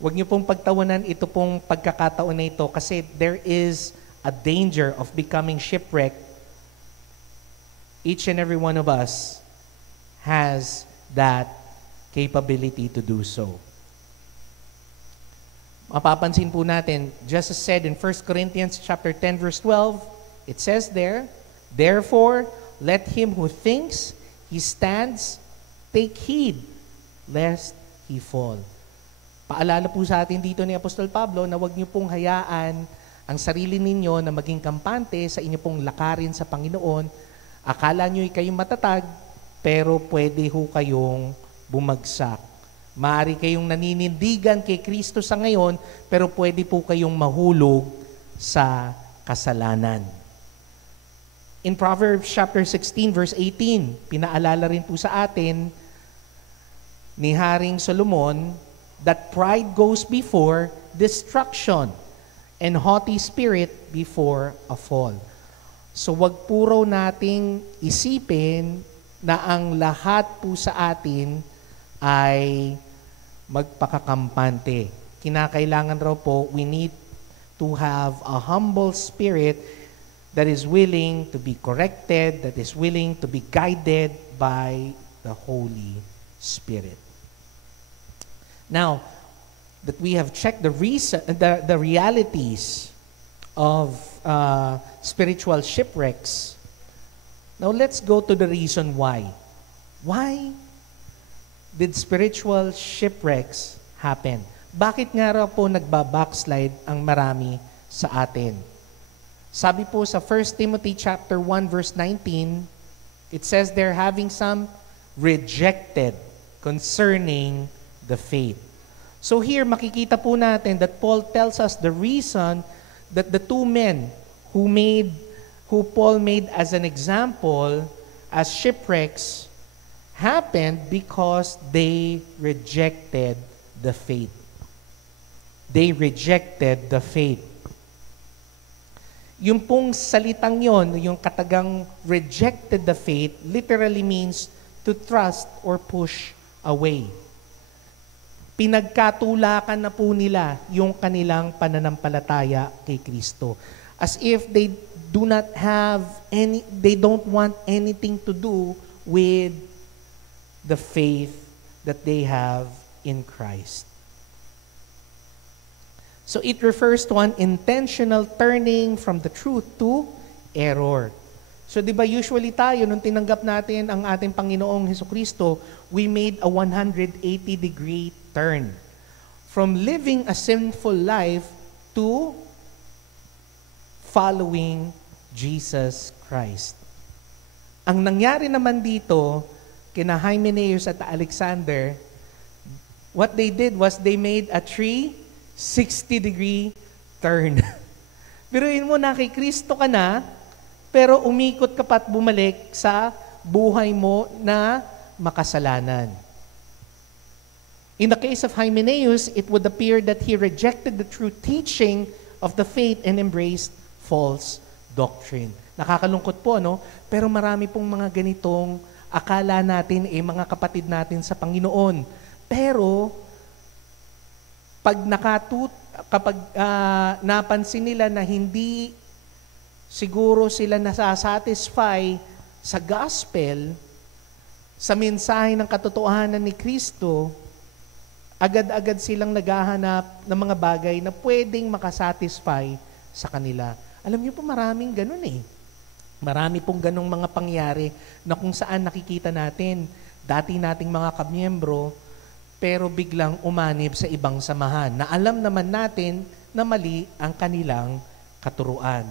Huwag niyo pong pagtawanan ito pong pagkakataon na ito kasi there is a danger of becoming shipwrecked. Each and every one of us has that capability to do so. Mapapansin po natin, just as said in 1 Corinthians chapter 10 verse 12, it says there, therefore, let him who thinks he stands take heed lest he fall. Paalala po sa atin dito ni Apostol Pablo na huwag niyo pong hayaan ang sarili ninyo na maging kampante sa inyo pong lakarin sa Panginoon. Akala niyo kayong matatag, pero pwede ho kayong bumagsak. Maaari kayong naninindigan kay Kristo sa ngayon, pero pwede po kayong mahulog sa kasalanan. In Proverbs chapter 16 verse 18, pinaalala rin po sa atin ni Haring Solomon that pride goes before destruction and haughty spirit before a fall. So wag puro nating isipin na ang lahat po sa atin ay magpakakampante. Kinakailangan raw po, we need to have a humble spirit that is willing to be corrected, that is willing to be guided by the Holy Spirit. Now, that we have checked the realities of spiritual shipwrecks, now let's go to the reason why. Why did spiritual shipwrecks happen? Bakit nga raw po nagbabackslide ang marami sa atin? Sabi po sa 1 Timothy chapter 1 verse 19, it says they're having some rejected concerning the faith. So here makikita po natin that Paul tells us the reason that the two men who Paul made as an example as shipwrecks happened because they rejected the faith. They rejected the faith. Yung pong salitang yon, yung katagang rejected the faith, literally means to thrust or push away. Pinagkatulakan na po nila yung kanilang pananampalataya kay Kristo. As if they don't want anything to do with the faith that they have in Christ. So it refers to an intentional turning from the truth to error. So di ba usually tayo, nung tinanggap natin ang ating Panginoong Hesukristo, we made a 180-degree turn. From living a sinful life to following Jesus Christ. Ang nangyari naman dito, kina Hymenaeus at Alexander, what they did was they made a 360-degree turn. Biruin mo na, kay Kristo ka na, pero umikot ka pa't bumalik sa buhay mo na makasalanan. In the case of Hymenaeus, it would appear that he rejected the true teaching of the faith and embraced false doctrine. Nakakalungkot po, no? Pero marami pong mga ganitong akala natin, mga kapatid natin sa Panginoon. Pero, kapag napansin nila na hindi siguro sila nasasatisfy sa gospel, sa mensahe ng katotohanan ni Kristo, agad-agad silang naghahanap ng mga bagay na pwedeng makasatisfy sa kanila. Alam niyo po, maraming ganun eh. Marami pong ganung mga pangyari na kung saan nakikita natin, dati nating mga kamiyembro, pero biglang umanib sa ibang samahan na alam naman natin na mali ang kanilang katuruan.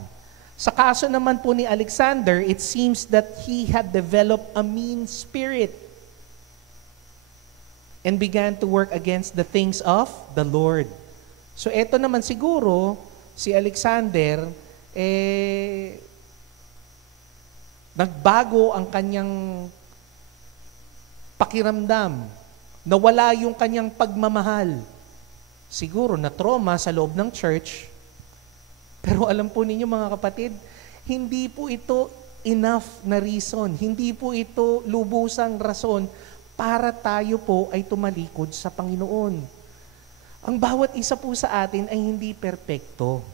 Sa kaso naman po ni Alexander, it seems that he had developed a mean spirit and began to work against the things of the Lord. So eto naman siguro, si Alexander, nagbago ang kanyang pakiramdam. Nawala yung kanyang pagmamahal. Siguro na trauma sa loob ng church. Pero alam po ninyo mga kapatid, hindi po ito enough na reason. Hindi po ito lubusang rason para tayo po ay tumalikod sa Panginoon. Ang bawat isa po sa atin ay hindi perpekto.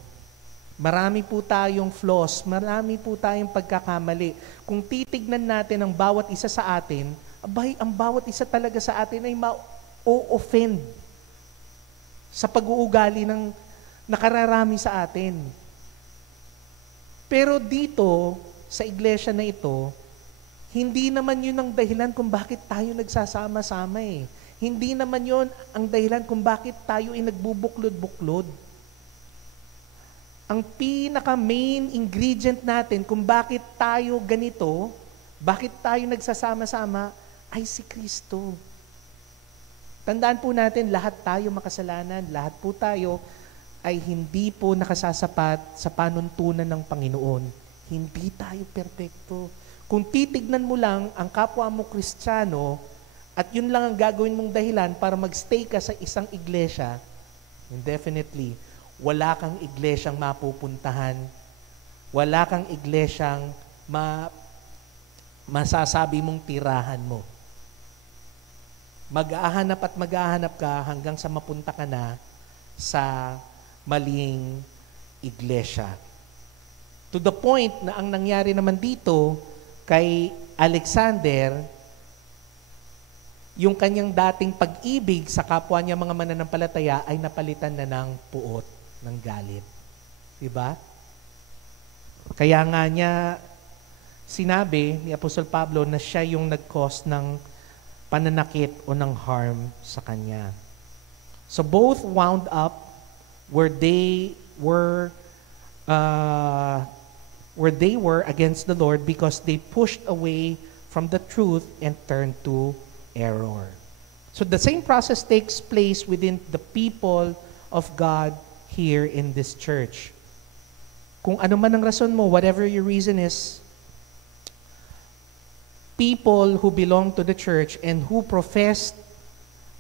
Marami po tayong flaws, marami po tayong pagkakamali. Kung titignan natin ang bawat isa sa atin, abay, ang bawat isa talaga sa atin ay ma-offend sa pag-uugali ng nakararami sa atin. Pero dito, sa iglesia na ito, hindi naman yun ang dahilan kung bakit tayo nagsasama-sama eh. Hindi naman yun ang dahilan kung bakit tayo ay nagbubuklod-buklod. Ang pinaka-main ingredient natin kung bakit tayo ganito, bakit tayo nagsasama-sama, ay si Kristo. Tandaan po natin, lahat tayo makasalanan, lahat po tayo ay hindi po nakasasapat sa panuntunan ng Panginoon. Hindi tayo perpekto. Kung titignan mo lang ang kapwa mo Kristiyano at yun lang ang gagawin mong dahilan para magstay ka sa isang iglesia, definitely, wala kang iglesyang mapupuntahan. Wala kang iglesyang masasabi mong tirahan mo. Mag-ahanap at mag-ahanap ka hanggang sa mapunta ka na sa maling iglesia. To the point na ang nangyari naman dito kay Alexander, yung kanyang dating pag-ibig sa kapwa niya mga mananampalataya ay napalitan na ng puot, ng galit. Diba? Kaya nga niya sinabi ni Apostol Pablo na siya yung nag-cause ng pananakit o ng harm sa kanya. So both wound up where they were against the Lord because they pushed away from the truth and turned to error. So the same process takes place within the people of God here in this church. Kung ano man ang rason mo, whatever your reason is, people who belong to the church and who profess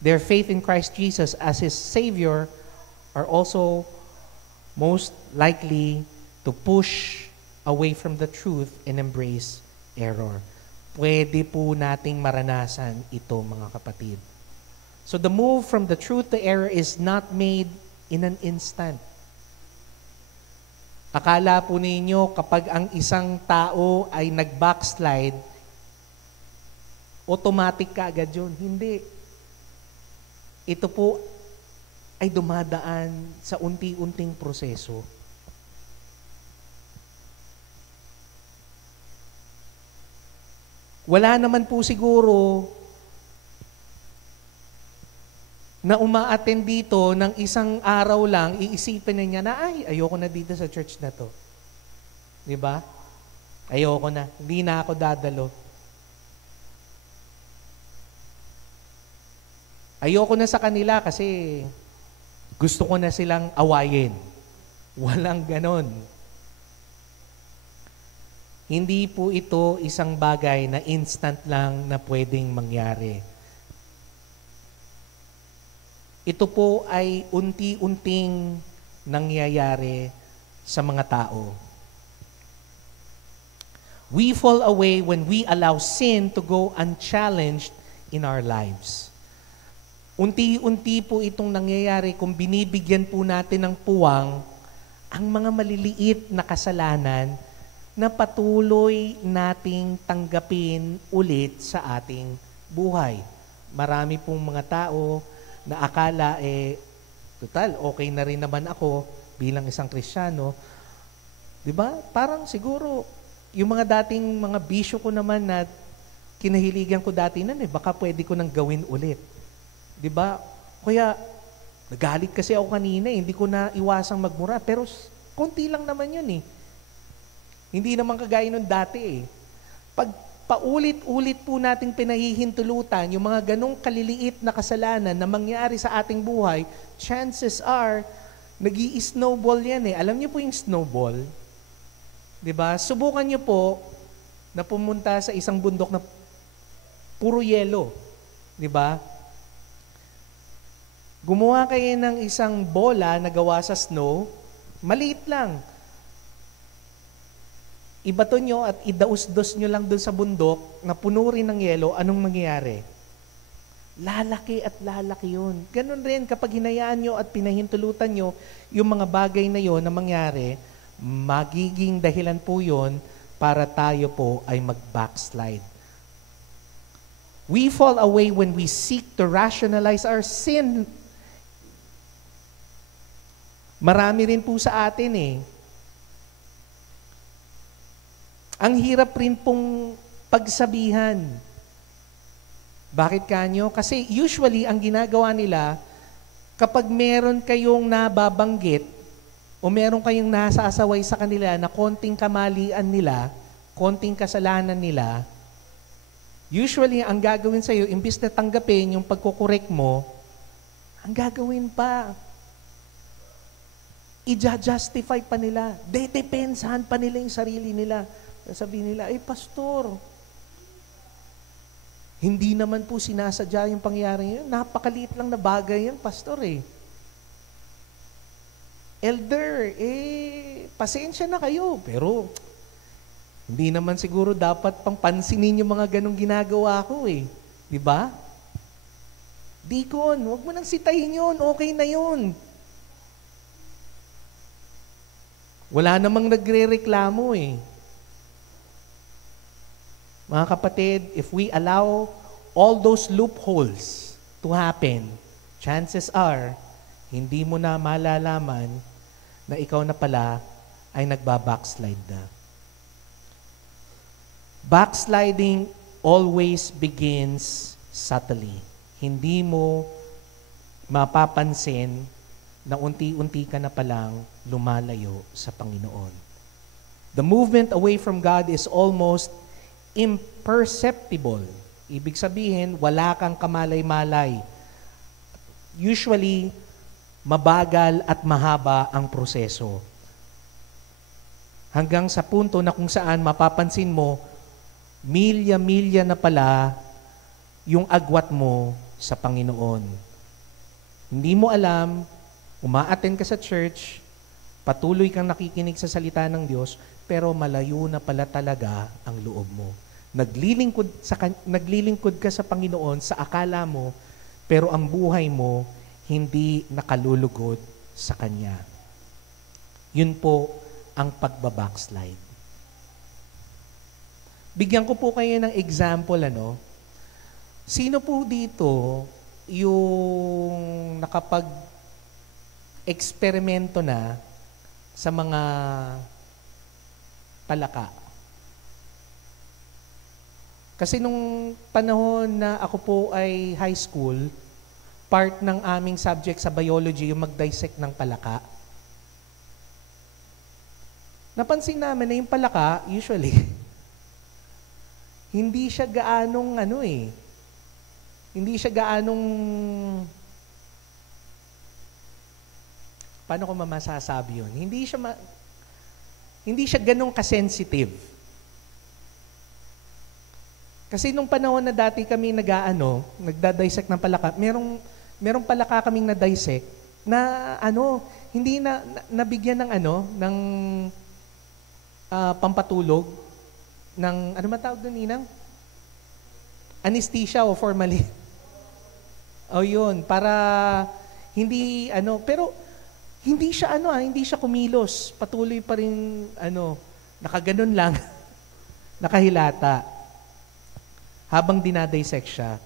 their faith in Christ Jesus as His Savior are also most likely to push away from the truth and embrace error. Pwede po nating maranasan ito, mga kapatid. So the move from the truth to error is not made in an instant. Akala po ninyo kapag ang isang tao ay nag-backslide, automatic ka agad yun. Hindi. Ito po ay dumadaan sa unti-unting proseso. Wala naman po siguro na uma-attend dito ng isang araw lang, iisipin na niya na, ay, ayoko na dito sa church na to. Di ba? Ayoko na. Hindi na ako dadalo. Ayoko na sa kanila kasi gusto ko na silang awayin. Walang ganon. Hindi po ito isang bagay na instant lang na pwedeng mangyari. Ito po ay unti-unting nangyayari sa mga tao. We fall away when we allow sin to go unchallenged in our lives. Unti-unti po itong nangyayari kung binibigyan po natin ng puwang ang mga maliliit na kasalanan na patuloy nating tanggapin ulit sa ating buhay. Marami pong mga tao na akala, total, okay na rin naman ako bilang isang Kristiyano. Diba? Parang siguro, yung mga dating mga bisyo ko naman na kinahiligan ko dati nun, baka pwede ko nang gawin ulit. Diba? Kaya, nagalit kasi ako kanina, hindi ko na iwasang magmura, pero konti lang naman yun Hindi naman kagaya nun dati Pag paulit-ulit po nating pinahihintulutan yung mga ganong kaliliit na kasalanan na mangyari sa ating buhay, chances are, nag-i-snowball yan Alam niyo po yung snowball? Diba? Subukan niyo po na pumunta sa isang bundok na puro yelo. Diba? Gumawa kayo ng isang bola na gawa sa snow, maliit lang. Ibato nyo at idaus-dos nyo lang doon sa bundok na puno rin ng yelo, anong mangyayari? Lalaki at lalaki yun. Ganon rin kapag hinayaan nyo at pinahintulutan nyo yung mga bagay na yon na mangyari, magiging dahilan po yon para tayo po ay mag-backslide. We fall away when we seek to rationalize our sin. Marami rin po sa atin Ang hirap rin pong pagsabihan. Bakit kanyo? Kasi usually, ang ginagawa nila, kapag meron kayong nababanggit o meron kayong nasasaway sa kanila na konting kamalian nila, konting kasalanan nila, usually, ang gagawin sa'yo, imbis na tanggapin yung pagkukorek mo, ang gagawin pa, i-justify pa nila, dedepensahan pa nila yung sarili nila. Sabihin nila, pastor, hindi naman po sinasadya yung pangyayari yun. Napakaliit lang na bagay yan, pastor Elder, pasensya na kayo. Pero, hindi naman siguro dapat pang pansinin yung mga ganong ginagawa ko Di ba? Deacon, huwag mo nang sitahin yun. Okay na yun. Wala namang nagre-reklamo Mga kapatid, if we allow all those loopholes to happen, chances are, hindi mo na malalaman na ikaw na pala ay nagbabackslide na. Backsliding always begins subtly. Hindi mo mapapansin na unti-unti ka na palang lumalayo sa Panginoon. The movement away from God is almost imperceptible. Ibig sabihin, wala kang kamalay-malay. Usually, mabagal at mahaba ang proseso. Hanggang sa punto na kung saan mapapansin mo, milya-milya na pala yung agwat mo sa Panginoon. Hindi mo alam, uma-attend ka sa church, patuloy kang nakikinig sa salita ng Diyos, pero malayo na pala talaga ang loob mo. Naglilingkod ka sa Panginoon sa akala mo, pero ang buhay mo hindi nakalulugod sa Kanya. Yun po ang pagbabackslide. Bigyan ko po kayo ng example, Sino po dito yung nakapag-eksperimento na sa mga palaka? Kasi nung panahon na ako po ay high school, part ng aming subject sa biology yung mag-dissect ng palaka. Napansin namin na yung palaka, usually, hindi siya gaanong hindi siya gaanong, paano ko mamasasabi yun? Hindi siya ganong kasensitive. Kasi nung panahon na dati kami nagda-dissect ng palaka, merong palaka kaming na-dissect na hindi nabigyan ng pampatulog ng, ano matawag doon, Ninang? Anesthesia o formalin. O yun, para hindi, pero hindi siya, hindi siya kumilos. Patuloy pa rin, nakaganon lang, nakahilata, habang dinadissect siya.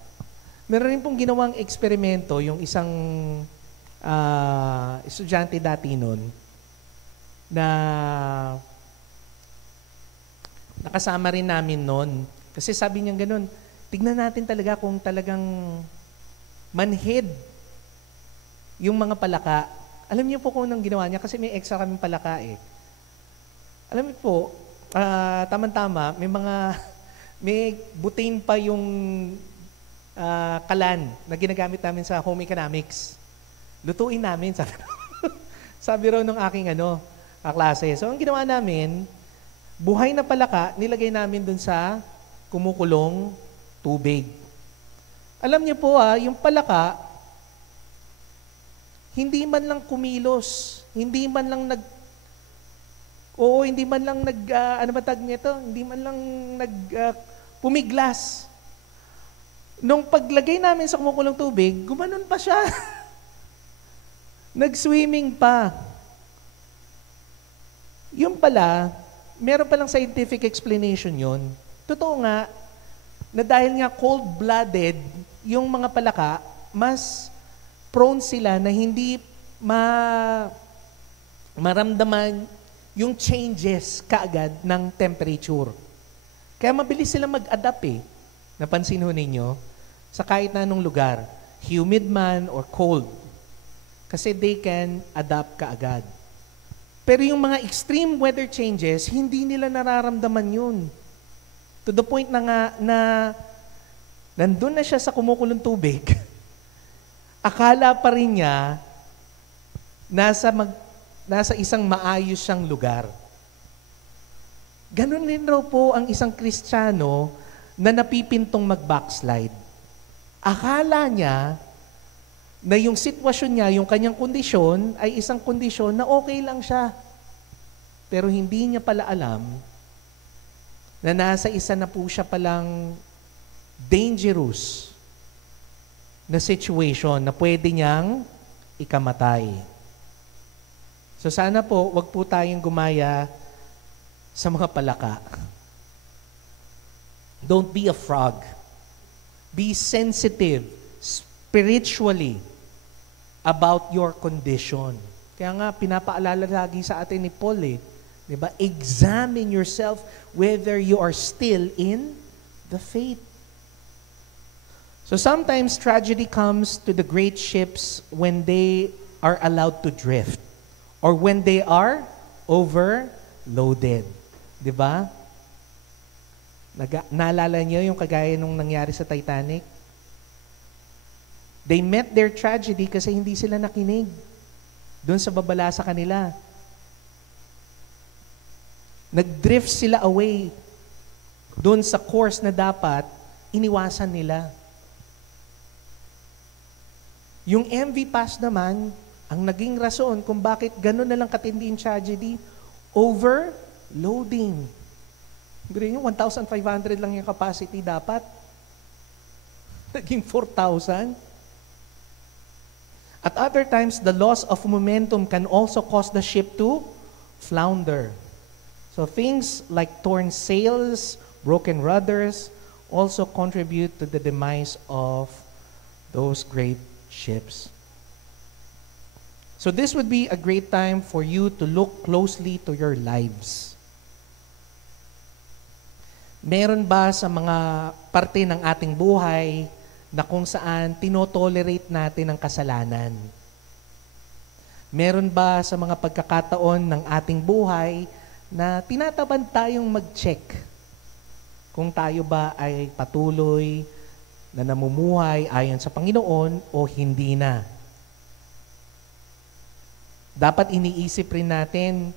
Meron rin pong ginawang eksperimento, yung isang estudyante dati nun, na nakasama rin namin nun. Kasi sabi niya ganun, tignan natin talaga kung talagang manhid yung mga palaka. Alam niyo po kung anong ginawa niya? Kasi may extra kaming palaka eh. Alam niyo po, tama-tama, may butane pa yung kalan na ginagamit namin sa home economics. Lutuin namin, sabi raw ng aking kaklase. So, ang ginawa namin, buhay na palaka, nilagay namin dun sa kumukulong tubig. Alam niyo po yung palaka, hindi man lang kumilos, hindi man lang pumiglas. Nung paglagay namin sa kumukulong tubig, gumanon pa siya. Nag-swimming pa. Yung pala, meron palang scientific explanation yon. Totoo nga, na dahil nga cold-blooded, yung mga palaka, mas prone sila na hindi maramdaman yung changes kaagad ng temperature. Kaya mabilis sila mag-adapt eh. Napansin ho ninyo? Sa kahit na anong lugar, humid man or cold. Kasi they can adapt kaagad. Pero yung mga extreme weather changes, hindi nila nararamdaman yun. To the point na nandun na siya sa kumukulong tubig, akala pa rin niya nasa isang maayos siyang lugar. Ganun rin raw po ang isang Kristiyano na napipintong mag-backslide. Akala niya na yung sitwasyon niya, yung kanyang kondisyon, ay isang kondisyon na okay lang siya. Pero hindi niya pala alam na nasa isa na po siya palang dangerous na situation na pwede niyang ikamatay. So sana po, wag po tayong gumaya sa mga palaka. Don't be a frog. Be sensitive spiritually about your condition. Kaya nga, pinapaalala lagi sa atin ni Paul diba? Examine yourself whether you are still in the faith. So sometimes tragedy comes to the great ships when they are allowed to drift or when they are overloaded. Diba? Naalala niyo yung kagaya nung nangyari sa Titanic? They met their tragedy kasi hindi sila nakinig doon sa babala sa kanila. Nag-drift sila away doon sa course na dapat iniwasan nila. Yung MV Pass naman, ang naging rason kung bakit gano'n na lang katindi yung tragedy, overloading. Gano'n yung 1,500 lang yung capacity dapat. Naging 4,000. At other times, the loss of momentum can also cause the ship to flounder. So things like torn sails, broken rudders, also contribute to the demise of those great ships. So this would be a great time for you to look closely to your lives. Meron ba sa mga parte ng ating buhay na kung saan tinotolerate natin ang kasalanan? Meron ba sa mga pagkakataon ng ating buhay na tinatamad tayong mag-check kung tayo ba ay patuloy na namumuhay ayon sa Panginoon o hindi na? Dapat iniisip rin natin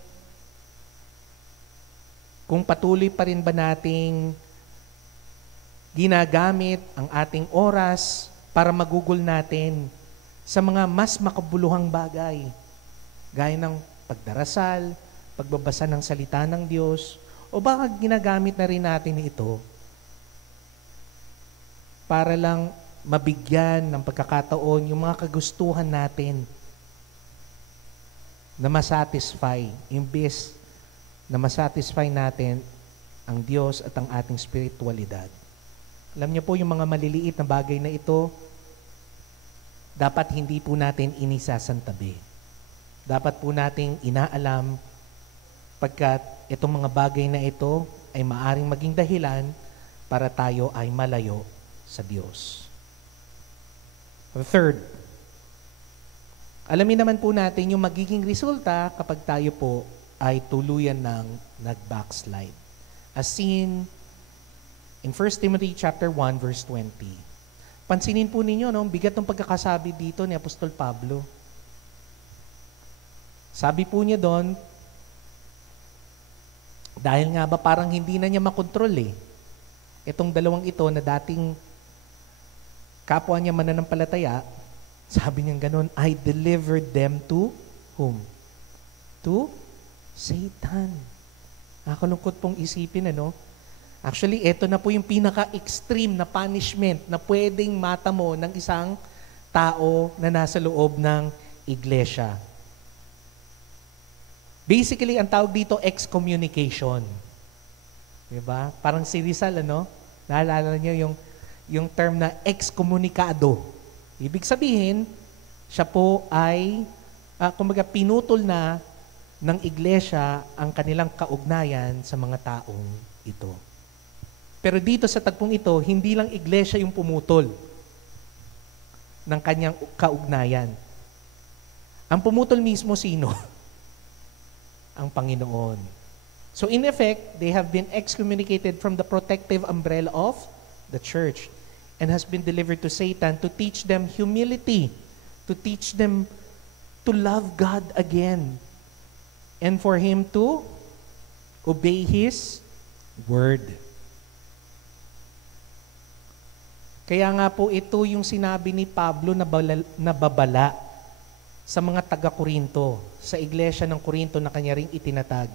kung patuloy pa rin ba nating ginagamit ang ating oras para magugol natin sa mga mas makabuluhang bagay, gaya ng pagdarasal, pagbabasa ng salita ng Diyos, o baka ginagamit na rin natin ito para lang mabigyan ng pagkakataon yung mga kagustuhan natin na masatisfy, imbes na masatisfy natin ang Diyos at ang ating spiritualidad. Alam niyo po, yung mga maliliit na bagay na ito, dapat hindi po natin inisasantabi. Dapat po nating inaalam pagkat itong mga bagay na ito ay maaring maging dahilan para tayo ay malayo sa Diyos. Third, alamin naman po natin yung magiging resulta kapag tayo po ay tuluyan ng nag-backslide. As seen in 1 Timothy chapter 1 verse 20. Pansinin po ninyo, no, bigat ng pagkakasabi dito ni Apostol Pablo. Sabi po niya doon, dahil nga ba parang hindi na niya makontrol itong dalawang ito na dating kapwa niya mananampalataya, sabi niya ganun, I delivered them to whom? To Satan. Nakakalungkot pong isipin, ano? Actually, ito na po yung pinaka-extreme na punishment na pwedeng matamo ng isang tao na nasa loob ng iglesia. Basically, ang tawag dito, excommunication. Diba? Parang si Rizal, ano? Naalala niyo yung term na excommunicado. Ibig sabihin, siya po ay, kumbaga, pinutol na ng iglesia ang kanilang kaugnayan sa mga taong ito. Pero dito sa tagpong ito, hindi lang iglesia yung pumutol ng kanyang kaugnayan. Ang pumutol mismo sino? Ang Panginoon. So in effect, they have been excommunicated from the protective umbrella of the church and has been delivered to Satan to teach them humility, to teach them to love God again, and for Him to obey His word. Kaya nga po ito yung sinabi ni Pablo na babala sa mga taga-Korinto, sa iglesia ng Korinto na kanya ring itinatag,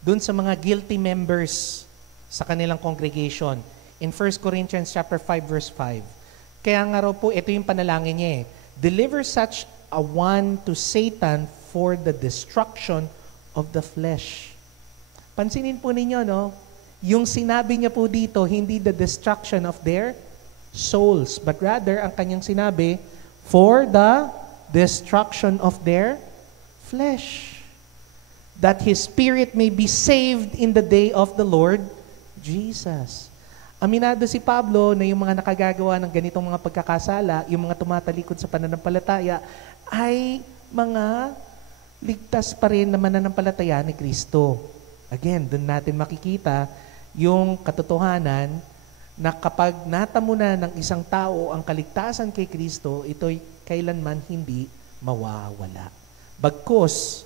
dun sa mga guilty members sa kanilang congregation, in 1 Corinthians chapter 5 verse 5. Kaya nga raw po, ito yung panalangin niya deliver such a one to Satan for the destruction of the flesh. Pansinin po ninyo, no? Yung sinabi niya po dito, hindi the destruction of their souls, but rather, ang kanyang sinabi, for the destruction of their flesh, that his spirit may be saved in the day of the Lord Jesus. Aminado si Pablo na yung mga nakagagawa ng ganitong mga pagkakasala, yung mga tumatalikod sa pananampalataya, ay mga ligtas pa rin na mananampalataya ni Kristo. Again, doon natin makikita yung katotohanan na kapag natamo na ng isang tao ang kaligtasan kay Kristo, ito'y kailanman hindi mawawala. Bagkus,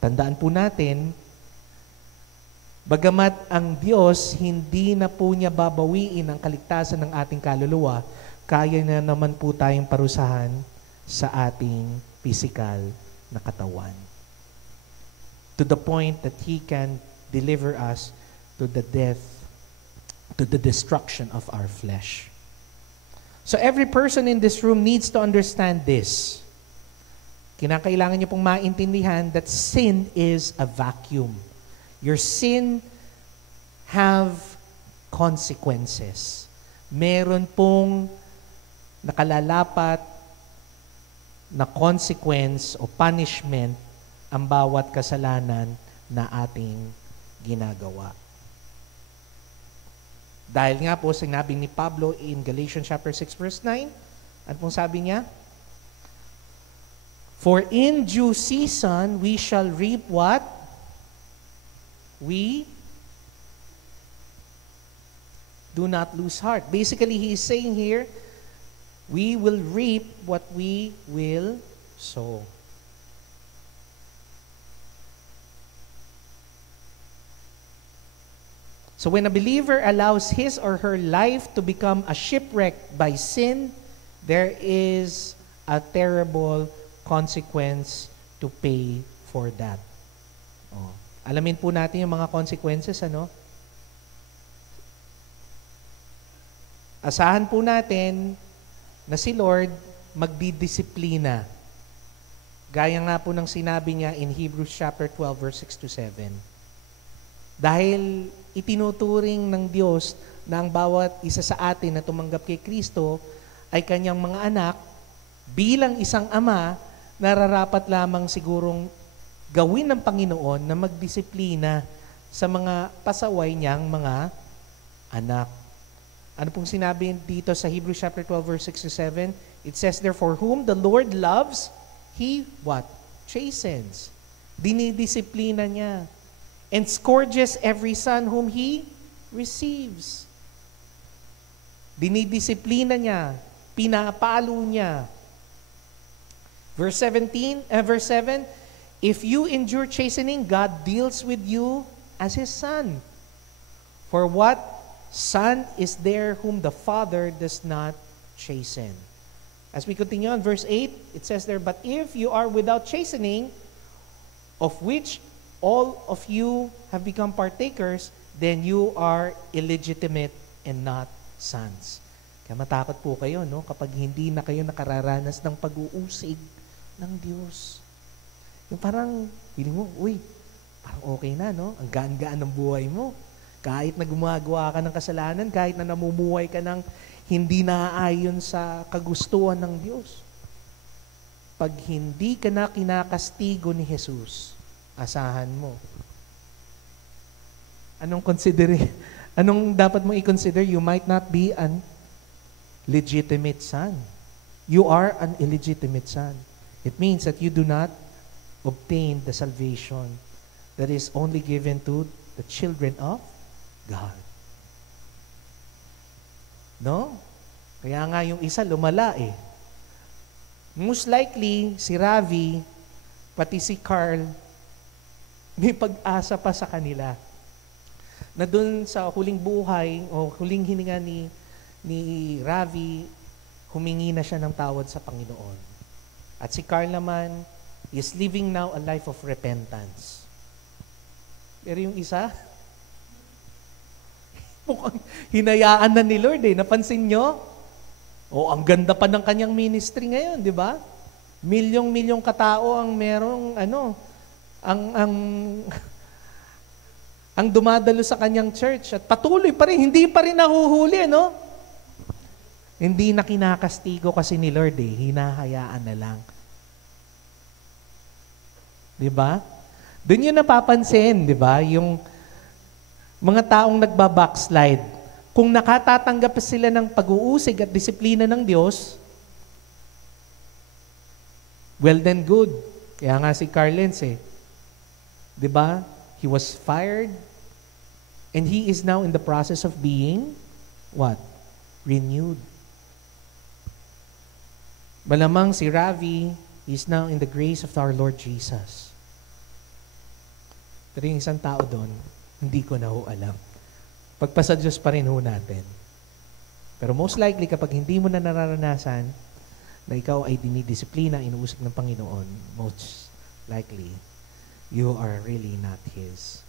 tandaan po natin, bagamat ang Diyos hindi na po niya babawiin ang kaligtasan ng ating kaluluwa, kaya na naman po tayong parusahan sa ating physical na katawan. To the point that He can deliver us to the death, to the destruction of our flesh. So every person in this room needs to understand this. Kinakailangan niyo pong maintindihan that sin is a vacuum. Your sin have consequences. Meron pong nakalalapat na consequence o punishment ang bawat kasalanan na ating ginagawa. Dahil nga po, sinabi ni Pablo in Galatians chapter 6 verse 9, ano pong sabi niya? For in due season, we shall reap what? We do not lose heart. Basically, he is saying here, we will reap what we will sow. So when a believer allows his or her life to become a shipwreck by sin, there is a terrible consequence to pay for that. Oh. Alamin po natin yung mga consequences, ano? Asahan po natin na si Lord magdidisiplina. Gaya nga po ng sinabi niya in Hebrews chapter 12 verse 6 to 7. Dahil itinuturing ng Diyos na ang bawat isa sa atin na tumanggap kay Kristo ay kanyang mga anak, bilang isang ama, nararapat lamang sigurong gawin ng Panginoon na magdisiplina sa mga pasaway niyang mga anak. Ano pong sinabi dito sa Hebrews chapter 12 verse 6 to 7? It says, therefore, whom the Lord loves, He what? Chastens. Dinidisiplina niya. And scourges every son whom He receives. Dinidisiplina niya. Pinapalo niya. Verse 7, if you endure chastening, God deals with you as His son. For what son is there whom the Father does not chasten? As we continue on verse 8, it says there, but if you are without chastening, of which all of you have become partakers, then you are illegitimate and not sons. Kaya matakot po kayo, no? Kapag hindi na kayo nakararanas ng pag-uusig ng Diyos. Yung parang, feeling mo, uy, parang okay na, no? Ang gaan-gaan ng buhay mo. Kahit na gumagawa ka ng kasalanan, kahit na namumuhay ka ng hindi naaayon sa kagustuhan ng Diyos. Pag hindi ka na kinakastigo ni Jesus, asahan mo. Anong dapat mong i-consider? You might not be an legitimate son. You are an illegitimate son. It means that you do not obtain the salvation that is only given to the children of God. No? Kaya nga yung isa lumala eh. Most likely, si Ravi, pati si Carl, may pag-asa pa sa kanila. Na dun sa huling buhay o huling hininga ni Ravi, humingi na siya ng tawad sa Panginoon. At si Carl naman is living now a life of repentance. Pero yung isa, mukhang hinayaan na ni Lord eh. Napansin nyo? O, ang ganda pa ng kanyang ministry ngayon, di ba? Milyong-milyong katao ang merong, ang dumadalo sa kanyang church at patuloy pa rin, hindi pa rin nahuhuli, no? Hindi na kinakastigo kasi ni Lord eh, hinahayaan na lang. Di ba? Doon yun napapansin, di ba? Yung mga taong nagbabackslide, kung nakatatanggap sila ng pag-uusig at disiplina ng Diyos, well then good. Kaya nga si Carlens eh, di ba? He was fired and he is now in the process of being what? Renewed. Malamang si Ravi is now in the grace of our Lord Jesus. Pero yung isang tao doon, hindi ko na ho alam. Pagpasa Diyos pa rin ho natin. Pero most likely, kapag hindi mo na nararanasan na ikaw ay dinidisiplina, inuusap ng Panginoon, most likely, you are really not His.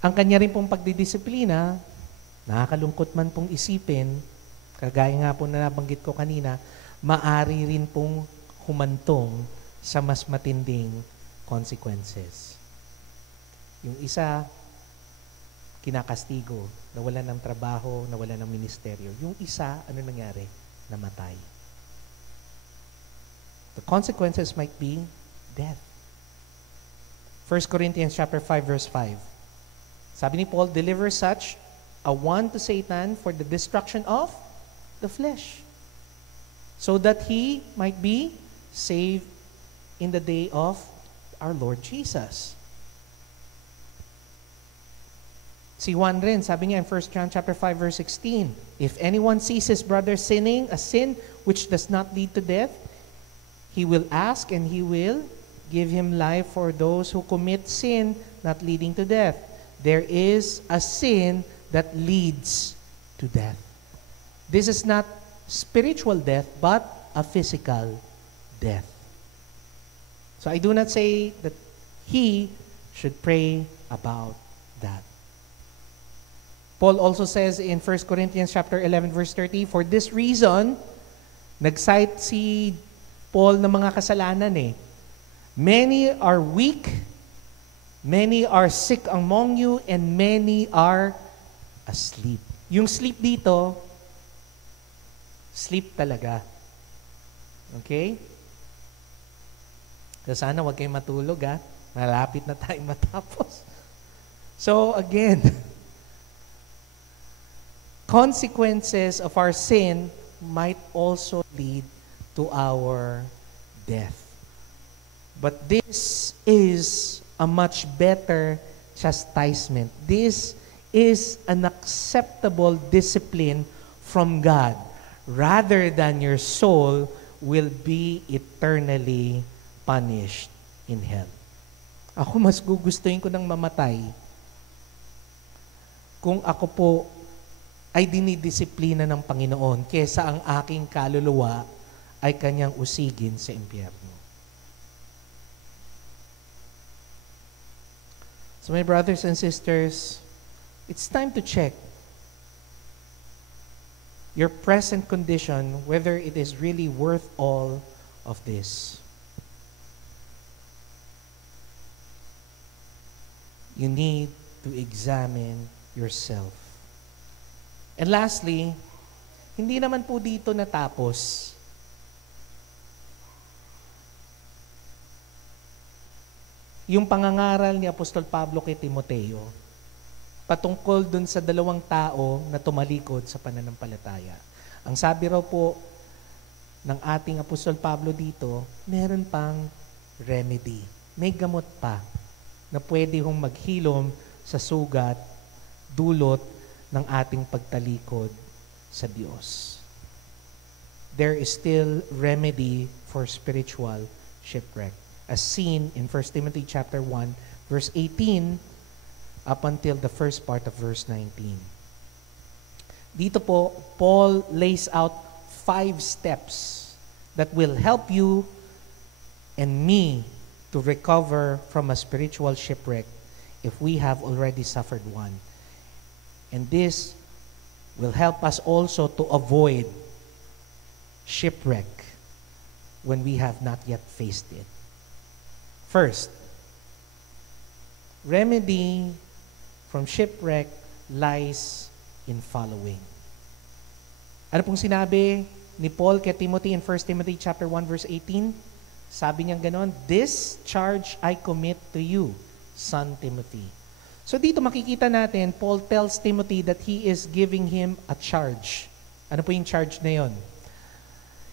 Ang kanya rin pong pagdidisiplina, nakakalungkot man pong isipin, kagaya nga po na nabanggit ko kanina, maari rin pong humantong sa mas matinding consequences. Yung isa, kinakastigo, nawalan ng trabaho, nawalan ng ministeryo. Yung isa, ano nangyari? Namatay. consequences might be death. 1 Corinthians chapter 5, verse 5. Sabi ni Paul, deliver such a one to Satan for the destruction of the flesh, so that he might be saved in the day of our Lord Jesus. Si Juan rin, sabi niya in 1 John chapter 5, verse 16, if anyone sees his brother sinning, a sin which does not lead to death, he will ask and he will give him life. For those who commit sin not leading to death, there is a sin that leads to death. This is not spiritual death, but a physical death. So I do not say that he should pray about that. Paul also says in 1 Corinthians chapter 11, verse 30, for this reason, nag-cite si Paul ng mga kasalanan eh. Many are weak, many are sick among you, and many are asleep. Yung sleep dito, sleep talaga. Okay? So sana wag kayong matulog ha. Malapit na tayong matapos. So again, consequences of our sin might also lead to our death. But this is a much better chastisement. This is an acceptable discipline from God, rather than your soul will be eternally punished in hell. Ako mas gugustuhin ko ng mamatay kung ako po ay dinidisiplina ng Panginoon kesa ang aking kaluluwa ay kanyang usigin sa impyerno. So my brothers and sisters, it's time to check your present condition, whether it is really worth all of this. You need to examine yourself. And lastly, hindi naman po dito natapos. Yung pangangaral ni Apostol Pablo kay Timoteo, patungkol dun sa dalawang tao na tumalikod sa pananampalataya. Ang sabi raw po ng ating Apostol Pablo dito, meron pang remedy. May gamot pa na pwede hong maghilom sa sugat, dulot ng ating pagtalikod sa Diyos. There is still remedy for spiritual shipwreck, as seen in 1 Timothy chapter 1, verse 18, up until the first part of verse 19. Dito po, Paul lays out 5 steps that will help you and me to recover from a spiritual shipwreck if we have already suffered one. And this will help us also to avoid shipwreck when we have not yet faced it. First, remedy from shipwreck lies in following. Ano pong sinabi ni Paul kay Timothy in 1 Timothy chapter 1 verse 18? Sabi niya ganon, this charge I commit to you, son Timothy. So dito makikita natin, Paul tells Timothy that he is giving him a charge. Ano po yung charge na yon?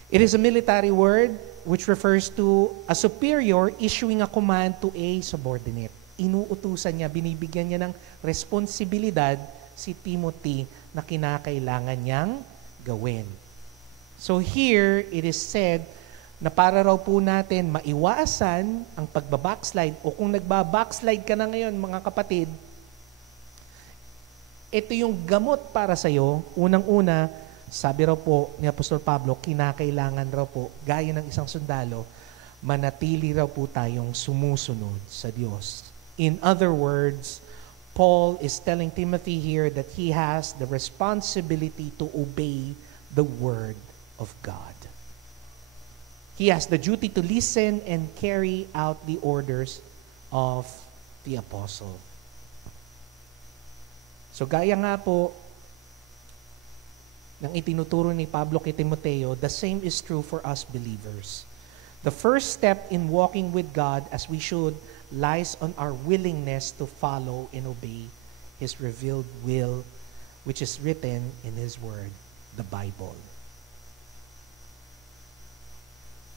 It is a military word which refers to a superior issuing a command to a subordinate. Inuutusan niya, binibigyan niya ng responsibilidad si Timothy na kinakailangan niyang gawin. So here, it is said na para raw po natin maiwasan ang pagbabackslide o kung nagbabackslide ka na ngayon mga kapatid, ito yung gamot para sa iyo. Unang-una, sabi raw po ni Apostol Pablo, kinakailangan raw po, gaya ng isang sundalo, manatili raw po tayong sumusunod sa Diyos. In other words, Paul is telling Timothy here that he has the responsibility to obey the Word of God. He has the duty to listen and carry out the orders of the apostle. So gaya nga po ng itinuturo ni Pablo kay Timoteo, the same is true for us believers. The first step in walking with God as we should lies on our willingness to follow and obey His revealed will, which is written in His Word, the Bible.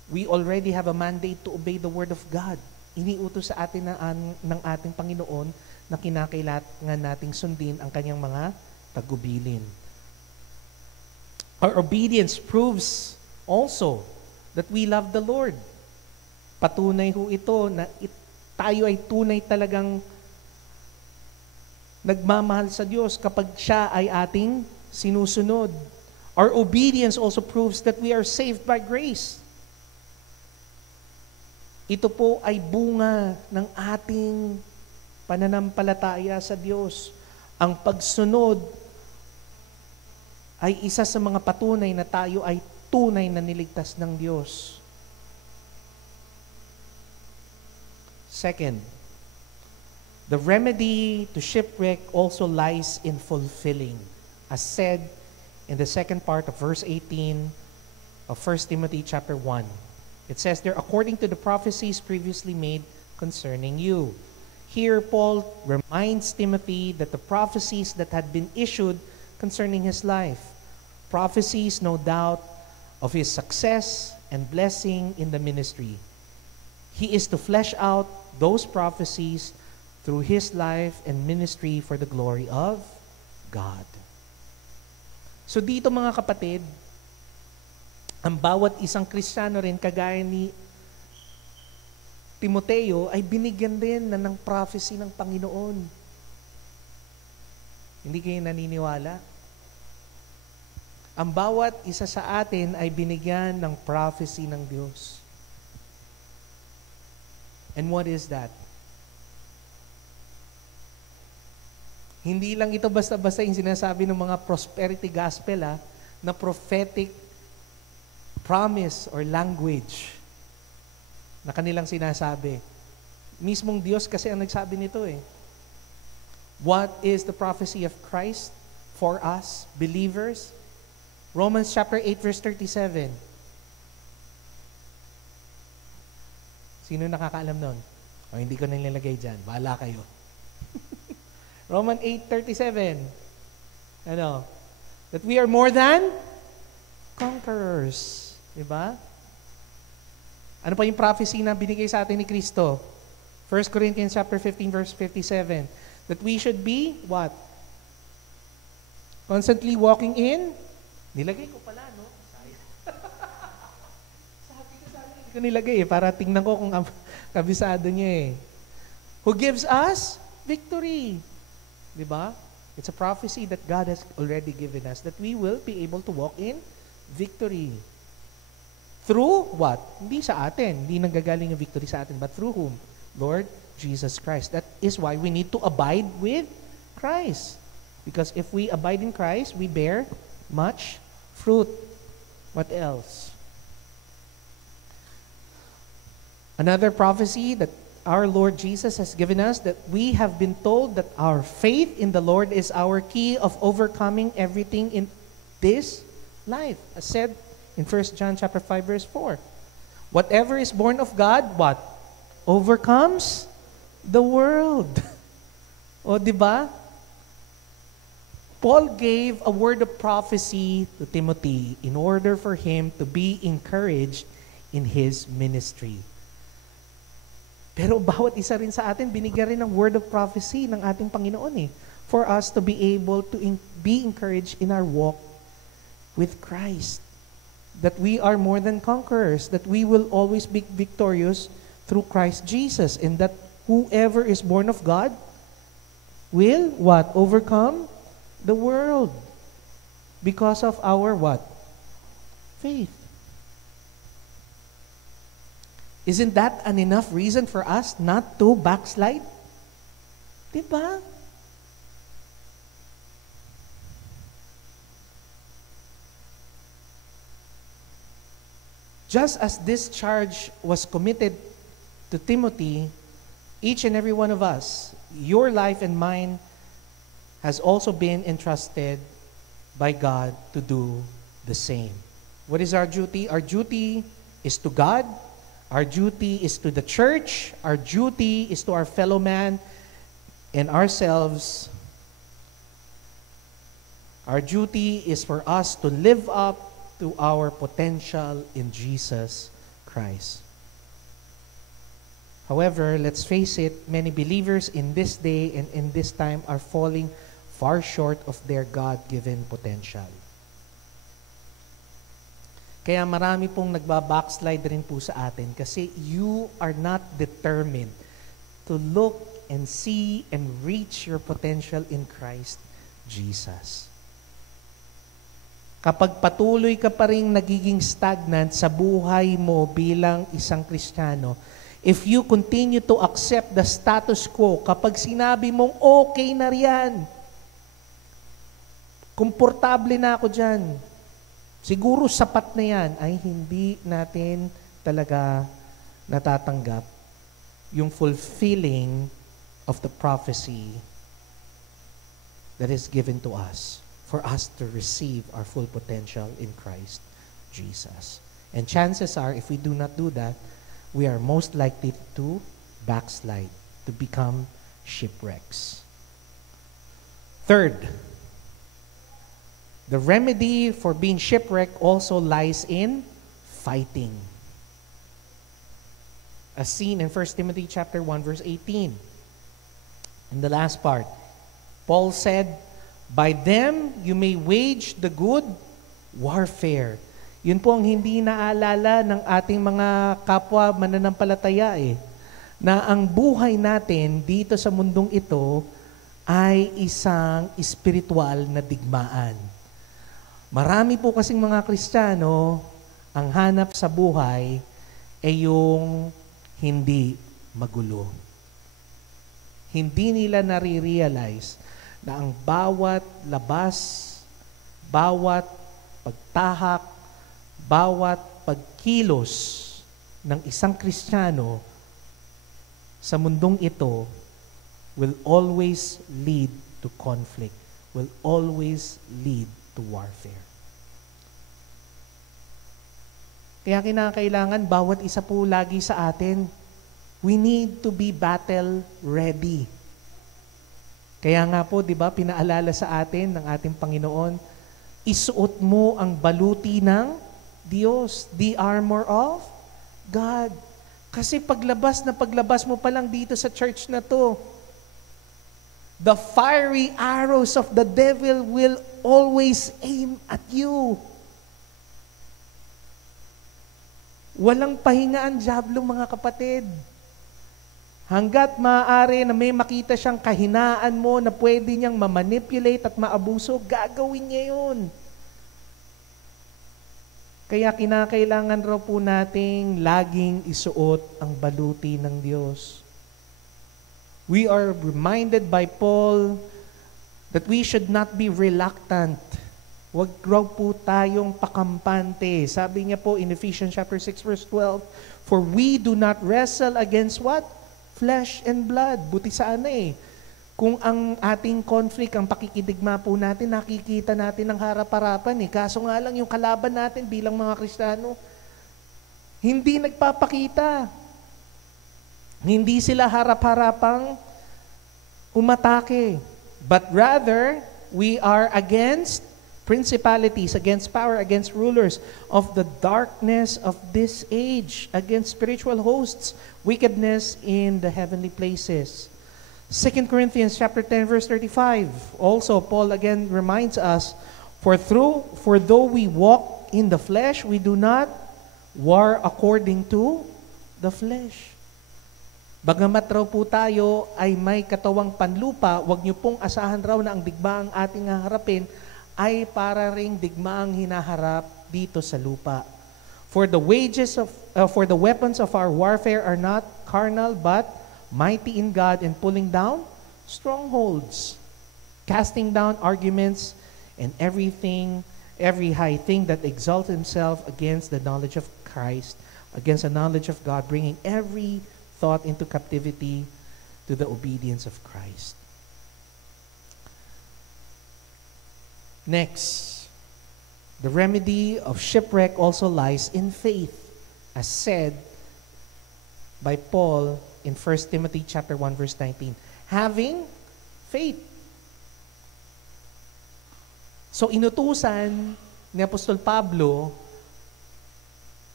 We already have a mandate to obey the Word of God. Iniutos sa atin ng ating Panginoon na kinakailangan nating sundin ang kanyang mga tagubilin. Our obedience proves also that we love the Lord. Patunay ho ito na tayo ay tunay talagang nagmamahal sa Diyos kapag siya ay ating sinusunod. Our obedience also proves that we are saved by grace. Ito po ay bunga ng ating pananampalataya sa Diyos. Ang pagsunod ay isa sa mga patunay na tayo ay tunay na niligtas ng Diyos. Second, the remedy to shipwreck also lies in fulfilling, as said in the second part of verse 18 of 1 Timothy chapter 1. It says there, according to the prophecies previously made concerning you. Here, Paul reminds Timothy that the prophecies that had been issued concerning his life, prophecies, no doubt, of his success and blessing in the ministry. He is to flesh out those prophecies through his life and ministry for the glory of God. So dito mga kapatid, ang bawat isang Kristiyano rin, kagaya ni Timoteo, ay binigyan din na ng prophecy ng Panginoon. Hindi kayo naniniwala? Ang bawat isa sa atin ay binigyan ng prophecy ng Diyos. And what is that? Hindi lang ito basta-basta yung sinasabi ng mga prosperity gospel na prophetic promise or language na kanilang sinasabi. Mismong Diyos kasi ang nagsabi nito eh. What is the prophecy of Christ for us, believers? Romans chapter 8 verse 37. Sino nakakaalam nun? O hindi ko nilalagay dyan. Bahala kayo. Romans 8:37. Ano? That we are more than conquerors. Diba? Ano pa yung prophecy na binigay sa atin ni Kristo? 1 Corinthians chapter 15 verse 57. That we should be what? Constantly walking in? Nilagay ko pala, no? Sabi ko sana hindi ko nilagay para tingnan ko kung kabisado niya eh. Who gives us victory? Diba? It's a prophecy that God has already given us that we will be able to walk in victory. Through what? Hindi sa atin. Hindi nanggagaling yung victory sa atin. But through whom? Lord Jesus Christ. That is why we need to abide with Christ. Because if we abide in Christ, we bear much fruit. What else? Another prophecy that our Lord Jesus has given us, that we have been told that our faith in the Lord is our key of overcoming everything in this life. As said in 1 John chapter 5 verse 4. Whatever is born of God, what? Overcomes the world. O, di ba? Paul gave a word of prophecy to Timothy in order for him to be encouraged in his ministry. Pero bawat isa rin sa atin, binigyan rin ng word of prophecy ng ating Panginoon for us to be able to be encouraged in our walk with Christ. That we are more than conquerors, that we will always be victorious through Christ Jesus, and that whoever is born of God will what? Overcome the world because of our what? Faith. Isn't that an enough reason for us not to backslide? Diba? Just as this charge was committed to Timothy, each and every one of us, your life and mine, has also been entrusted by God to do the same. What is our duty? Our duty is to God. Our duty is to the church. Our duty is to our fellow man and ourselves. Our duty is for us to live up to our potential in Jesus Christ. However, let's face it, many believers in this day and in this time are falling far short of their God-given potential. Kaya marami pong nagbabackslide rin po sa atin kasi you are not determined to look and see and reach your potential in Christ Jesus. Kapag patuloy ka pa rin nagiging stagnant sa buhay mo bilang isang Kristiyano, if you continue to accept the status quo, kapag sinabi mong okay na riyan, komportable na ako dyan, siguro sapat na yan, ay hindi natin talaga natatanggap yung fulfilling of the prophecy that is given to us for us to receive our full potential in Christ Jesus. And chances are, if we do not do that, we are most likely to backslide, to become shipwrecks. Third, the remedy for being shipwrecked also lies in fighting. As seen in 1 Timothy chapter 1, verse 18. In the last part, Paul said, "By them you may wage the good warfare." Yun po ang hindi naalala ng ating mga kapwa mananampalataya na ang buhay natin dito sa mundong ito ay isang espiritual na digmaan. Marami po kasing mga Kristiyano, ang hanap sa buhay ay yung hindi magulo. Hindi nila nare-realize na ang bawat labas, bawat pagtahak, bawat pagkilos ng isang Kristiyano sa mundong ito will always lead to conflict, will always lead to warfare. Kaya kinakailangan bawat isa po lagi sa atin, we need to be battle ready. Kaya nga po, di ba, pinaalala sa atin ng ating Panginoon, isuot mo ang baluti ng Diyos, the armor of God. Kasi paglabas mo pa lang dito sa church na to, the fiery arrows of the devil will always aim at you. Walang pahinga ang dyablo, mga kapatid. Hanggat maaari na may makita siyang kahinaan mo na pwede niyang mamanipulate at maabuso, gagawin niya yun. Kaya kinakailangan raw po nating laging isuot ang baluti ng Diyos. We are reminded by Paul that we should not be reluctant. Huwag raw po tayong pakampante. Sabi niya po in Ephesians chapter 6 verse 12, "For we do not wrestle against" what? Flesh and blood. Buti sana kung ang ating conflict, ang pakikidigma po natin, nakikita natin ng harap-harapan Kaso nga lang yung kalaban natin bilang mga Kristiyano, hindi nagpapakita. Hindi sila harap-harapang umatake. But rather, we are against principalities, against power, against rulers of the darkness of this age, against spiritual hosts, wickedness in the heavenly places. 2 Corinthians chapter 10 verse 35. Also, Paul again reminds us, For though we walk in the flesh, we do not war according to the flesh. Bagamat raw po tayo ay may katawang panlupa, wag niyo pong asahan raw na ang digmaang ating haharapin ay para ring digmaang hinaharap dito sa lupa. For the weapons of our warfare are not carnal, but mighty in God in pulling down strongholds, casting down arguments and every high thing that exalts himself against the knowledge of Christ, against the knowledge of God, bringing every thought into captivity to the obedience of Christ. Next, the remedy of shipwreck also lies in faith. As said, by Paul in 1 Timothy chapter 1 verse 19. Having faith. So inutusan ni Apostol Pablo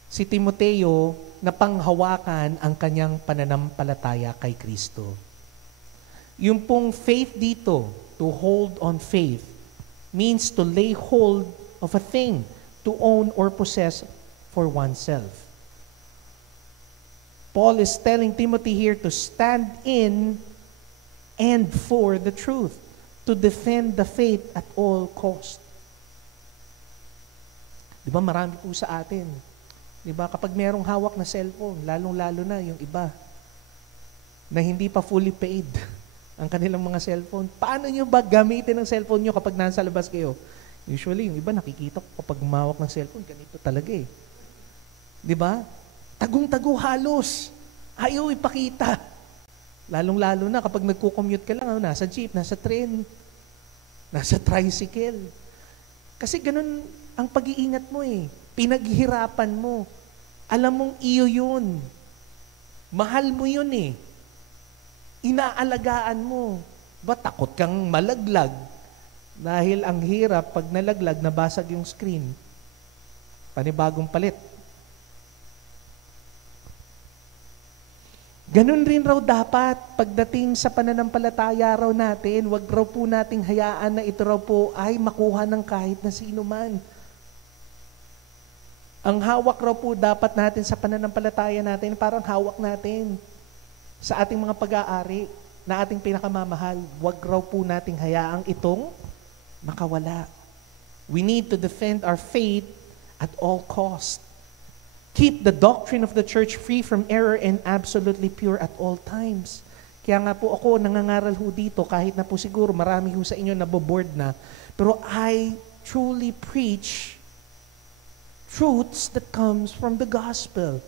si Timoteo na panghawakan ang kanyang pananampalataya kay Kristo. Yung pong faith dito, to hold on faith, means to lay hold of a thing, to own or possess for oneself. Paul is telling Timothy here to stand in and for the truth, to defend the faith at all cost. Di ba marami po sa atin? Di ba kapag merong hawak na cellphone, lalong-lalo na yung iba, na hindi pa fully paid ang kanilang mga cellphone. Paano nyo ba gamitin ang cellphone nyo kapag nasa labas kayo? Usually, yung iba nakikita ko kapag umawak ng cellphone, ganito talaga eh. Di ba? Tagong-tago halos. Ayaw ipakita. Lalong-lalo na kapag nagko-commute ka lang, nasa jeep, nasa train, nasa tricycle. Kasi ganun ang pag-iingat mo eh. Pinaghirapan mo. Alam mong iyo yun. Mahal mo yun eh. Inaalagaan mo. Ba takot kang malaglag? Dahil ang hirap, pag nalaglag, nabasag yung screen. Panibagong palit. Ganun rin raw dapat pagdating sa pananampalataya raw natin, wag raw po nating hayaan na ito raw po ay makuha ng kahit na sino man. Ang hawak raw po dapat natin sa pananampalataya natin, parang hawak natin sa ating mga pag-aari na ating pinakamamahal. Wag raw po nating hayaang itong makawala. We need to defend our faith at all cost. Keep the doctrine of the church free from error and absolutely pure at all times. Kaya nga po ako nangangaral ho dito, kahit na po siguro marami ho sa inyo naboboard na, pero I truly preach truths that comes from the gospel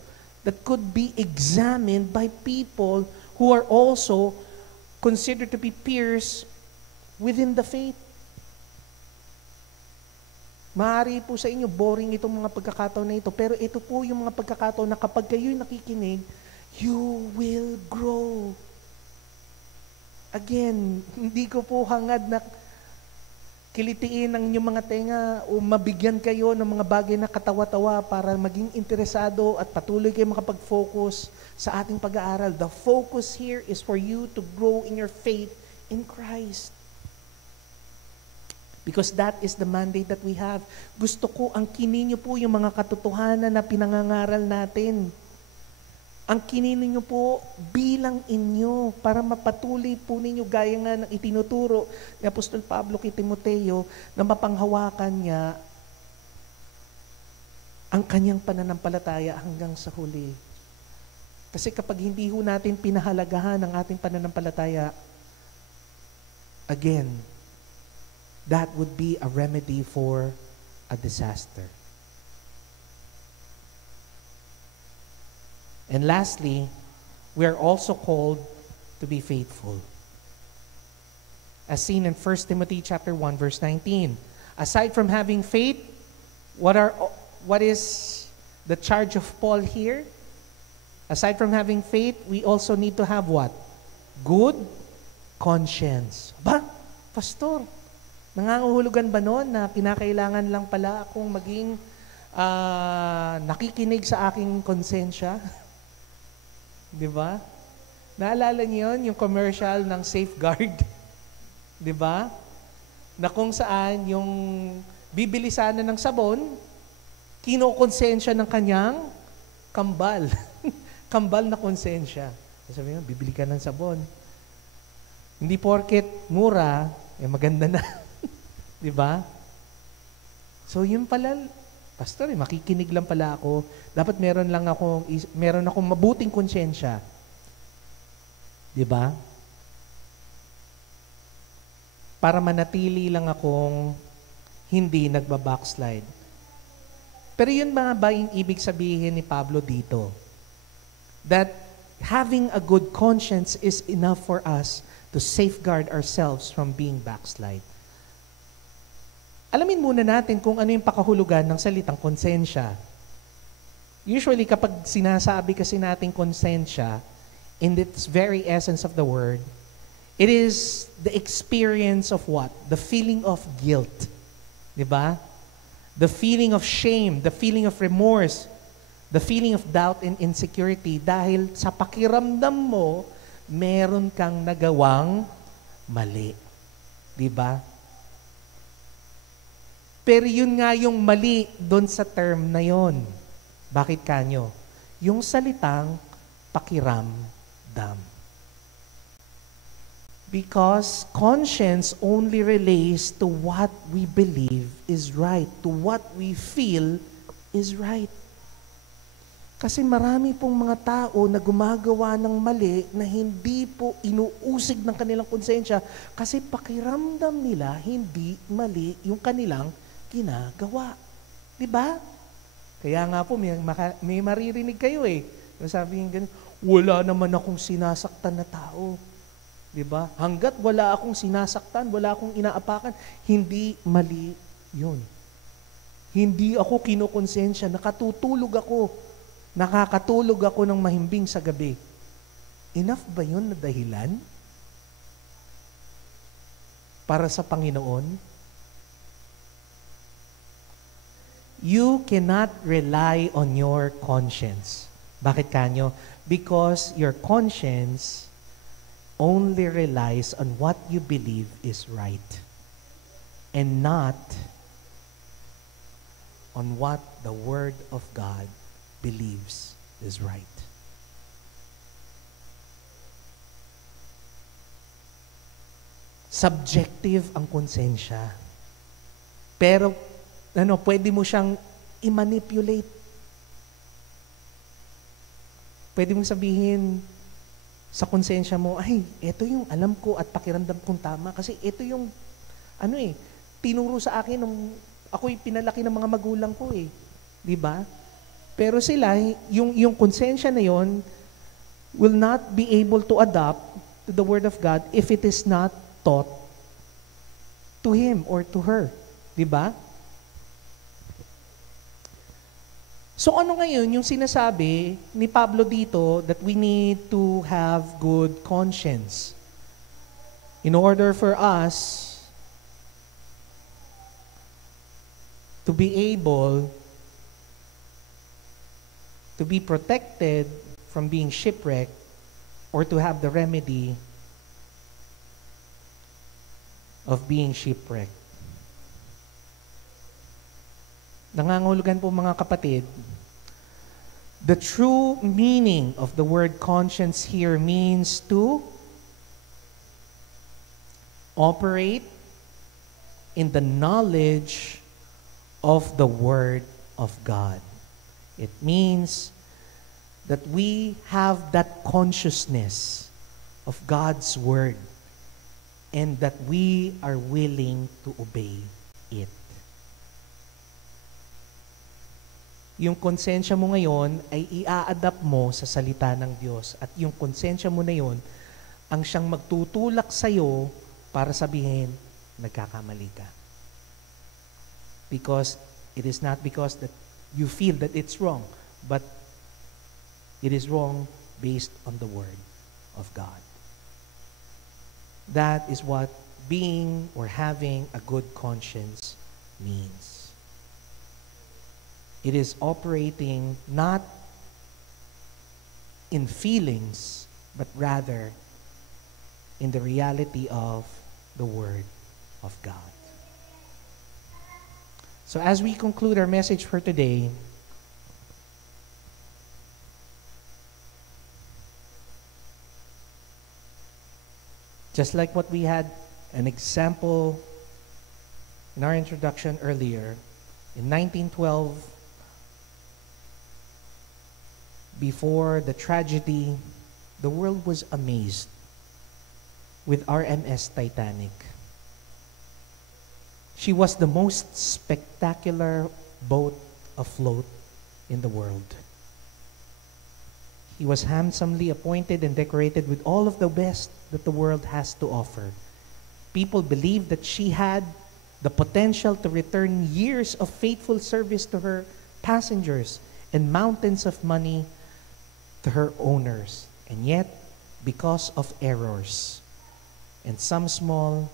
that could be examined by people who are also considered to be peers within the faith. Maaari po sa inyo, boring itong mga pagkakataon na ito, pero ito po yung mga pagkakataon na kapag kayo'y nakikinig, you will grow. Again, hindi ko po hangad na kilitiin ang inyong mga tenga o mabigyan kayo ng mga bagay na katawa-tawa para maging interesado at patuloy kayo makapag-focus sa ating pag-aaral. The focus here is for you to grow in your faith in Christ. Because that is the mandate that we have. Gusto ko, angkinin niyo po yung mga katotohanan na pinangangaral natin. Angkinin niyo po bilang inyo para mapatuloy po ninyo gaya nga ng itinuturo ni Apostol Pablo kay Timoteo na mapanghawakan niya ang kanyang pananampalataya hanggang sa huli. Kasi kapag hindi ho natin pinahalagahan ang ating pananampalataya, again, that would be a remedy for a disaster. And lastly, we are also called to be faithful. As seen in 1 Timothy chapter 1 verse 19. Aside from having faith, what is the charge of Paul here? Aside from having faith, we also need to have what? Good conscience. Ba, pastor, nangangahulugan ba noon na kinakailangan lang pala akong maging nakikinig sa aking konsensya? Di ba? Naalala niyo yun, yung commercial ng Safeguard? Di ba? Na kung saan yung bibili sana ng sabon, kinokonsensya ng kanyang kambal. Kambal na konsensya. Sabi mo, bibili ka ng sabon. Hindi porket mura, maganda na. Di ba? So yun pala, pastor, makikinig lang pala ako. Dapat meron akong mabuting konsyensya. Di ba? Para manatili lang akong hindi nagbabackslide. Pero yun mga ba yung ibig sabihin ni Pablo dito? That having a good conscience is enough for us to safeguard ourselves from being backslide. Alamin muna natin kung ano yung pakahulugan ng salitang konsensya. Usually, kapag sinasabi kasi natin konsensya, in its very essence of the word, it is the experience of what? The feeling of guilt. Diba? The feeling of shame, the feeling of remorse, the feeling of doubt and insecurity dahil sa pakiramdam mo, meron kang nagawang mali. Diba? Pero yun nga yung mali doon sa term na yon. Bakit kanyo? Yung salitang pakiramdam. Because conscience only relates to what we believe is right, to what we feel is right. Kasi marami pong mga tao na gumagawa ng mali na hindi po inuusig ng kanilang konsensya kasi pakiramdam nila hindi mali yung kanilang ginagawa. Diba? Kaya nga po, may maririnig kayo eh. Sabi yung ganun, wala naman akong sinasaktan na tao. Diba? Hanggat wala akong sinasaktan, wala akong inaapakan, hindi mali yun. Hindi ako kinukonsensya, nakatutulog ako. Nakakatulog ako ng mahimbing sa gabi. Enough ba yun na dahilan para sa Panginoon? You cannot rely on your conscience. Bakit kanyo? Because your conscience only relies on what you believe is right and not on what the Word of God believes is right. Subjective ang konsensya. Pero pwede mo siyang i-manipulate. Pwede mong sabihin sa konsensya mo, ay, ito yung alam ko at pakiramdam kong tama. Kasi ito yung, tinuro sa akin nung ako'y pinalaki ng mga magulang ko eh. Diba? Pero sila, yung konsensya na yon will not be able to adapt to the Word of God if it is not taught to him or to her. Diba? So ano ngayon yung sinasabi ni Pablo dito that we need to have good conscience in order for us to be able to be protected from being shipwrecked or to have the remedy of being shipwrecked. Nangangahulugan po mga kapatid, the true meaning of the word conscience here means to operate in the knowledge of the Word of God. It means that we have that consciousness of God's Word and that we are willing to obey it. Yung konsensya mo ngayon ay ia-adapt mo sa salita ng Diyos. At yung konsensya mo na yon ang siyang magtutulak sa'yo para sabihin, nagkakamali ka. Because it is not because that you feel that it's wrong, but it is wrong based on the Word of God. That is what being or having a good conscience means. It is operating not in feelings, but rather in the reality of the Word of God. So as we conclude our message for today, just like what we had an example in our introduction earlier, in 1912, before the tragedy, the world was amazed with RMS Titanic. She was the most spectacular boat afloat in the world. He was handsomely appointed and decorated with all of the best that the world has to offer. People believed that she had the potential to return years of faithful service to her passengers and mountains of money to her owners. And yet, because of errors, and some small,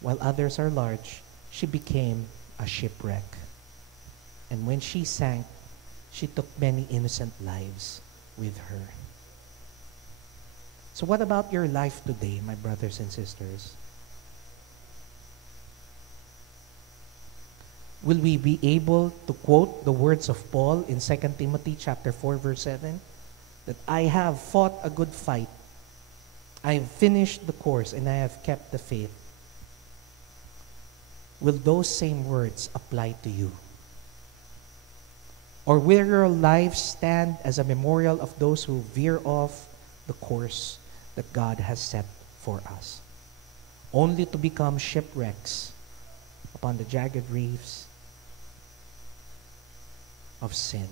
while others are large, she became a shipwreck. And when she sank, she took many innocent lives with her. So what about your life today, my brothers and sisters? Will we be able to quote the words of Paul in 2 Timothy chapter 4, verse 7? That I have fought a good fight. I have finished the course and I have kept the faith. Will those same words apply to you? Or will your life stand as a memorial of those who veer off the course that God has set for us, only to become shipwrecks upon the jagged reefs of sin?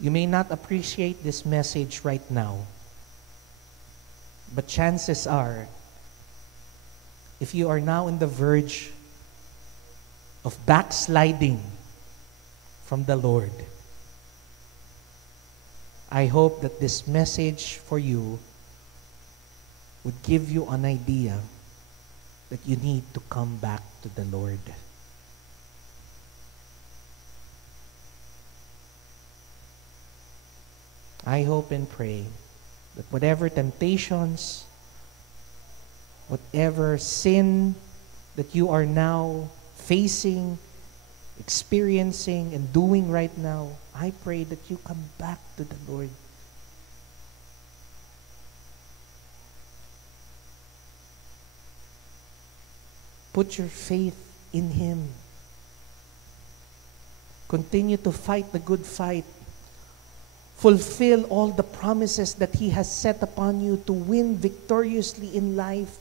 You may not appreciate this message right now, but chances are, if you are now on the verge of backsliding from the Lord, I hope that this message for you would give you an idea that you need to come back to the Lord. I hope and pray that whatever temptations, whatever sin that you are now facing, experiencing, and doing right now, I pray that you come back to the Lord. Put your faith in Him. Continue to fight the good fight. Fulfill all the promises that He has set upon you to win victoriously in life.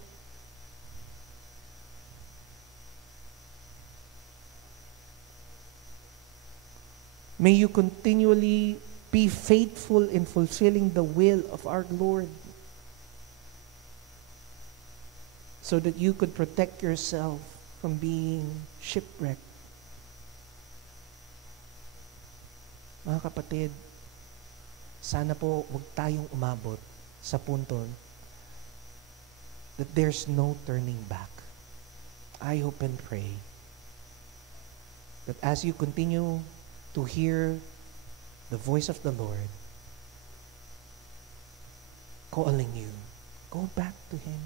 May you continually be faithful in fulfilling the will of our Lord, so that you could protect yourself from being shipwrecked. Mga kapatid, sana po huwag tayong umabot sa punto that there's no turning back. I hope and pray that as you continue to hear the voice of the Lord calling you, go back to Him.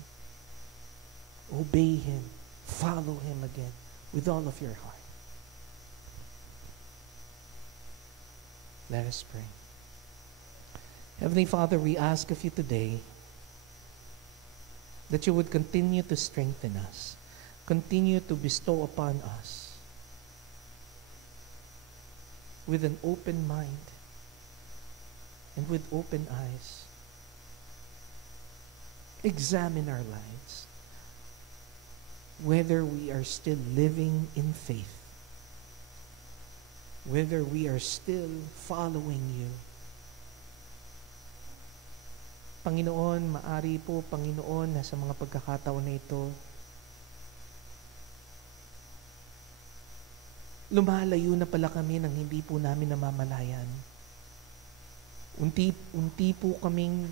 Obey Him. Follow Him again with all of your heart. Let us pray. Heavenly Father, we ask of you today that you would continue to strengthen us, continue to bestow upon us with an open mind and with open eyes. Examine our lives, whether we are still living in faith, whether we are still following you. Panginoon, maari po, Panginoon, na sa mga pagkakataon na ito, lumalayo na pala kami nang hindi po namin namamalayan. Unti po kaming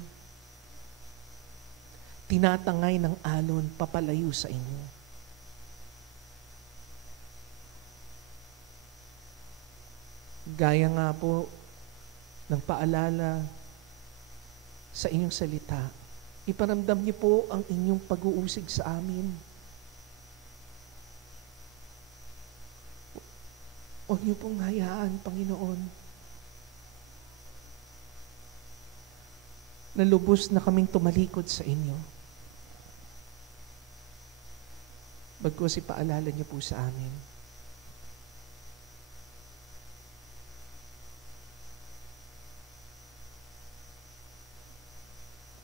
tinatangay ng alon papalayo sa inyo. Gaya nga po ng paalala sa inyong salita, iparamdam niyo po ang inyong pag-uusig sa amin. Huwag niyo pong hayaan, Panginoon, na lubos na kaming tumalikod sa inyo. Bagkus ipaalala niyo po sa amin.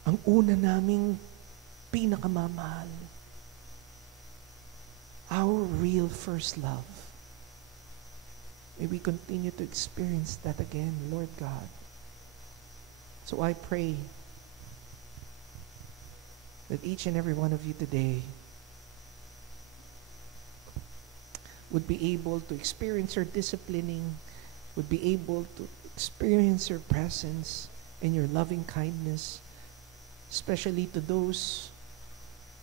Ang una naming pinakamamahal, our real first love. May we continue to experience that again, Lord God. So I pray that each and every one of you today would be able to experience your disciplining, would be able to experience your presence and your loving kindness, especially to those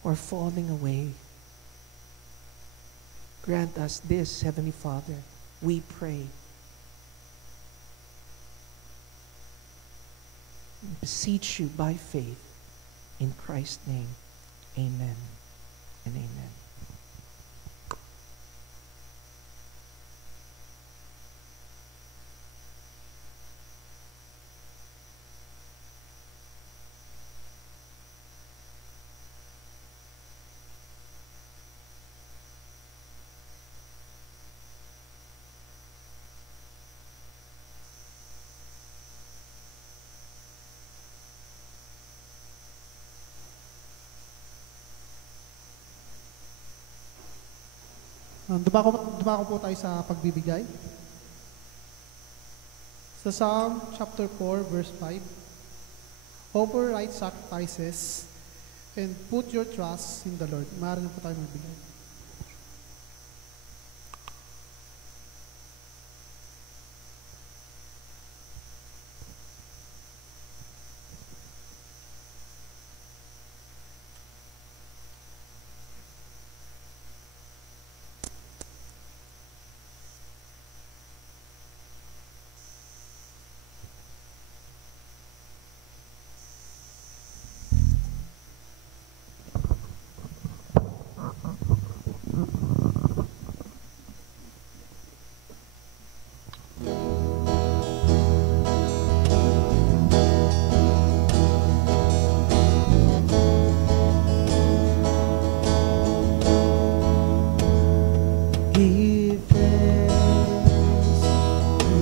who are falling away. Grant us this, Heavenly Father, we pray. Beseech you by faith in Christ's name. Amen and amen. Dumako po tayo sa pagbibigay. Sa Psalm chapter 4, verse 5, offer right sacrifices and put your trust in the Lord. Maaari na po tayo magbigay. Give thanks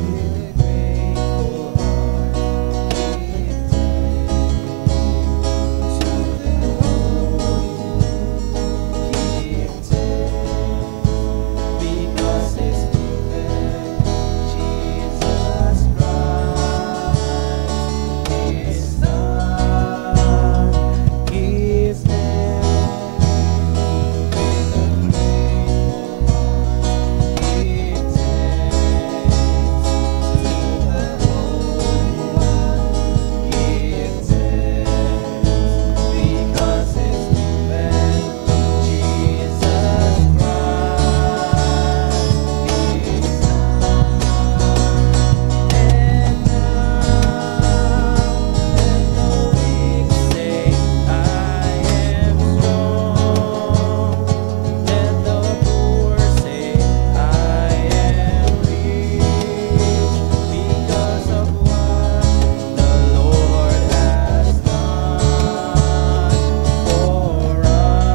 with a grateful heart. Give thanks to the Lord. Give thanks because His given Jesus Christ, His Son. Give thanks with a grateful heart. Give thanks to the Holy One. Give thanks because His given Jesus Christ, His Son. And now let the weak say, I am strong. Let the poor say, I am rich because of what the Lord has done for us. And now let the poor say, I am rich because of what the Lord has done for us.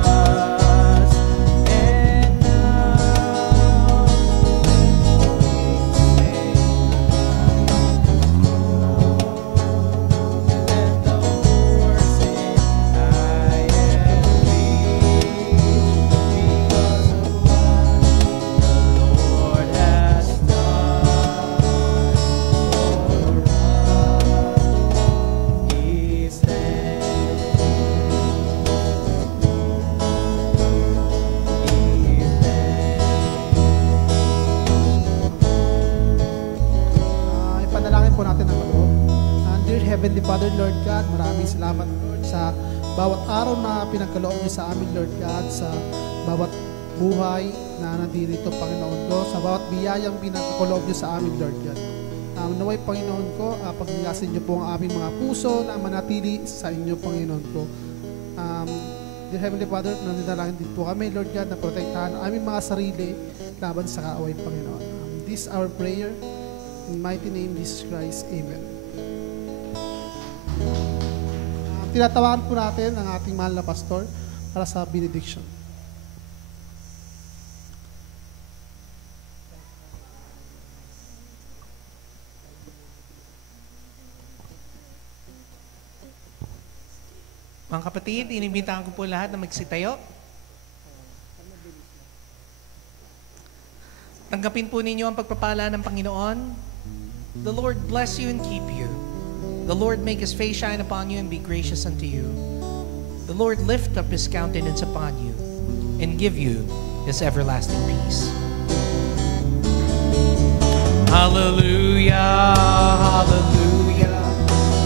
Give thanks. Give Ipanalangin po natin ang kaloob. Dear Heavenly Father, Lord God, maraming salamat, Lord, sa bawat araw na pinagkaloob niyo sa amin, Lord God, sa bawat buhay na nandito, Panginoon ko, sa bawat biyayang pinagkaloob niyo sa amin, Lord God. Naway, Panginoon ko, pagnilasin niyo po ang aming mga puso na manatili sa inyo, Panginoon ko. Dear Heavenly Father, nananalangin din po kami, Lord God, na protektahan ang aming mga sarili laban sa kaaway, Panginoon. This our prayer. In mighty name, Jesus Christ. Amen. Tinatawagan po natin ang ating mahal na pastor para sa benediction. Mga kapatid, inimbitahan ko po lahat na magsitayo. Tanggapin po ninyo ang pagpapala ng Panginoon. The Lord bless you and keep you. The Lord make His face shine upon you and be gracious unto you. The Lord lift up His countenance upon you and give you His everlasting peace. Hallelujah, hallelujah,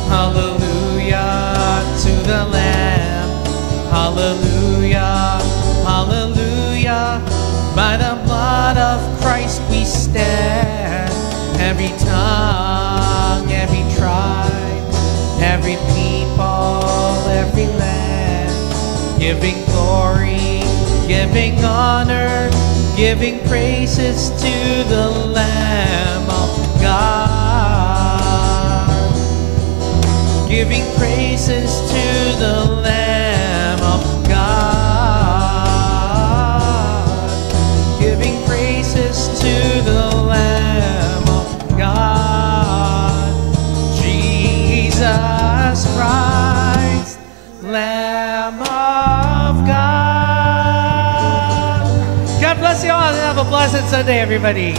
hallelujah to the Lamb. Hallelujah, hallelujah. By the blood of Christ we stand. Every tongue, every tribe, every people, every land, giving glory, giving honor, giving praises to the Lamb of God. Giving praises to the Lamb of God. Giving praises to the Lamb of God. Jesus Christ, Lamb of God. God bless you all and have a blessed Sunday, everybody.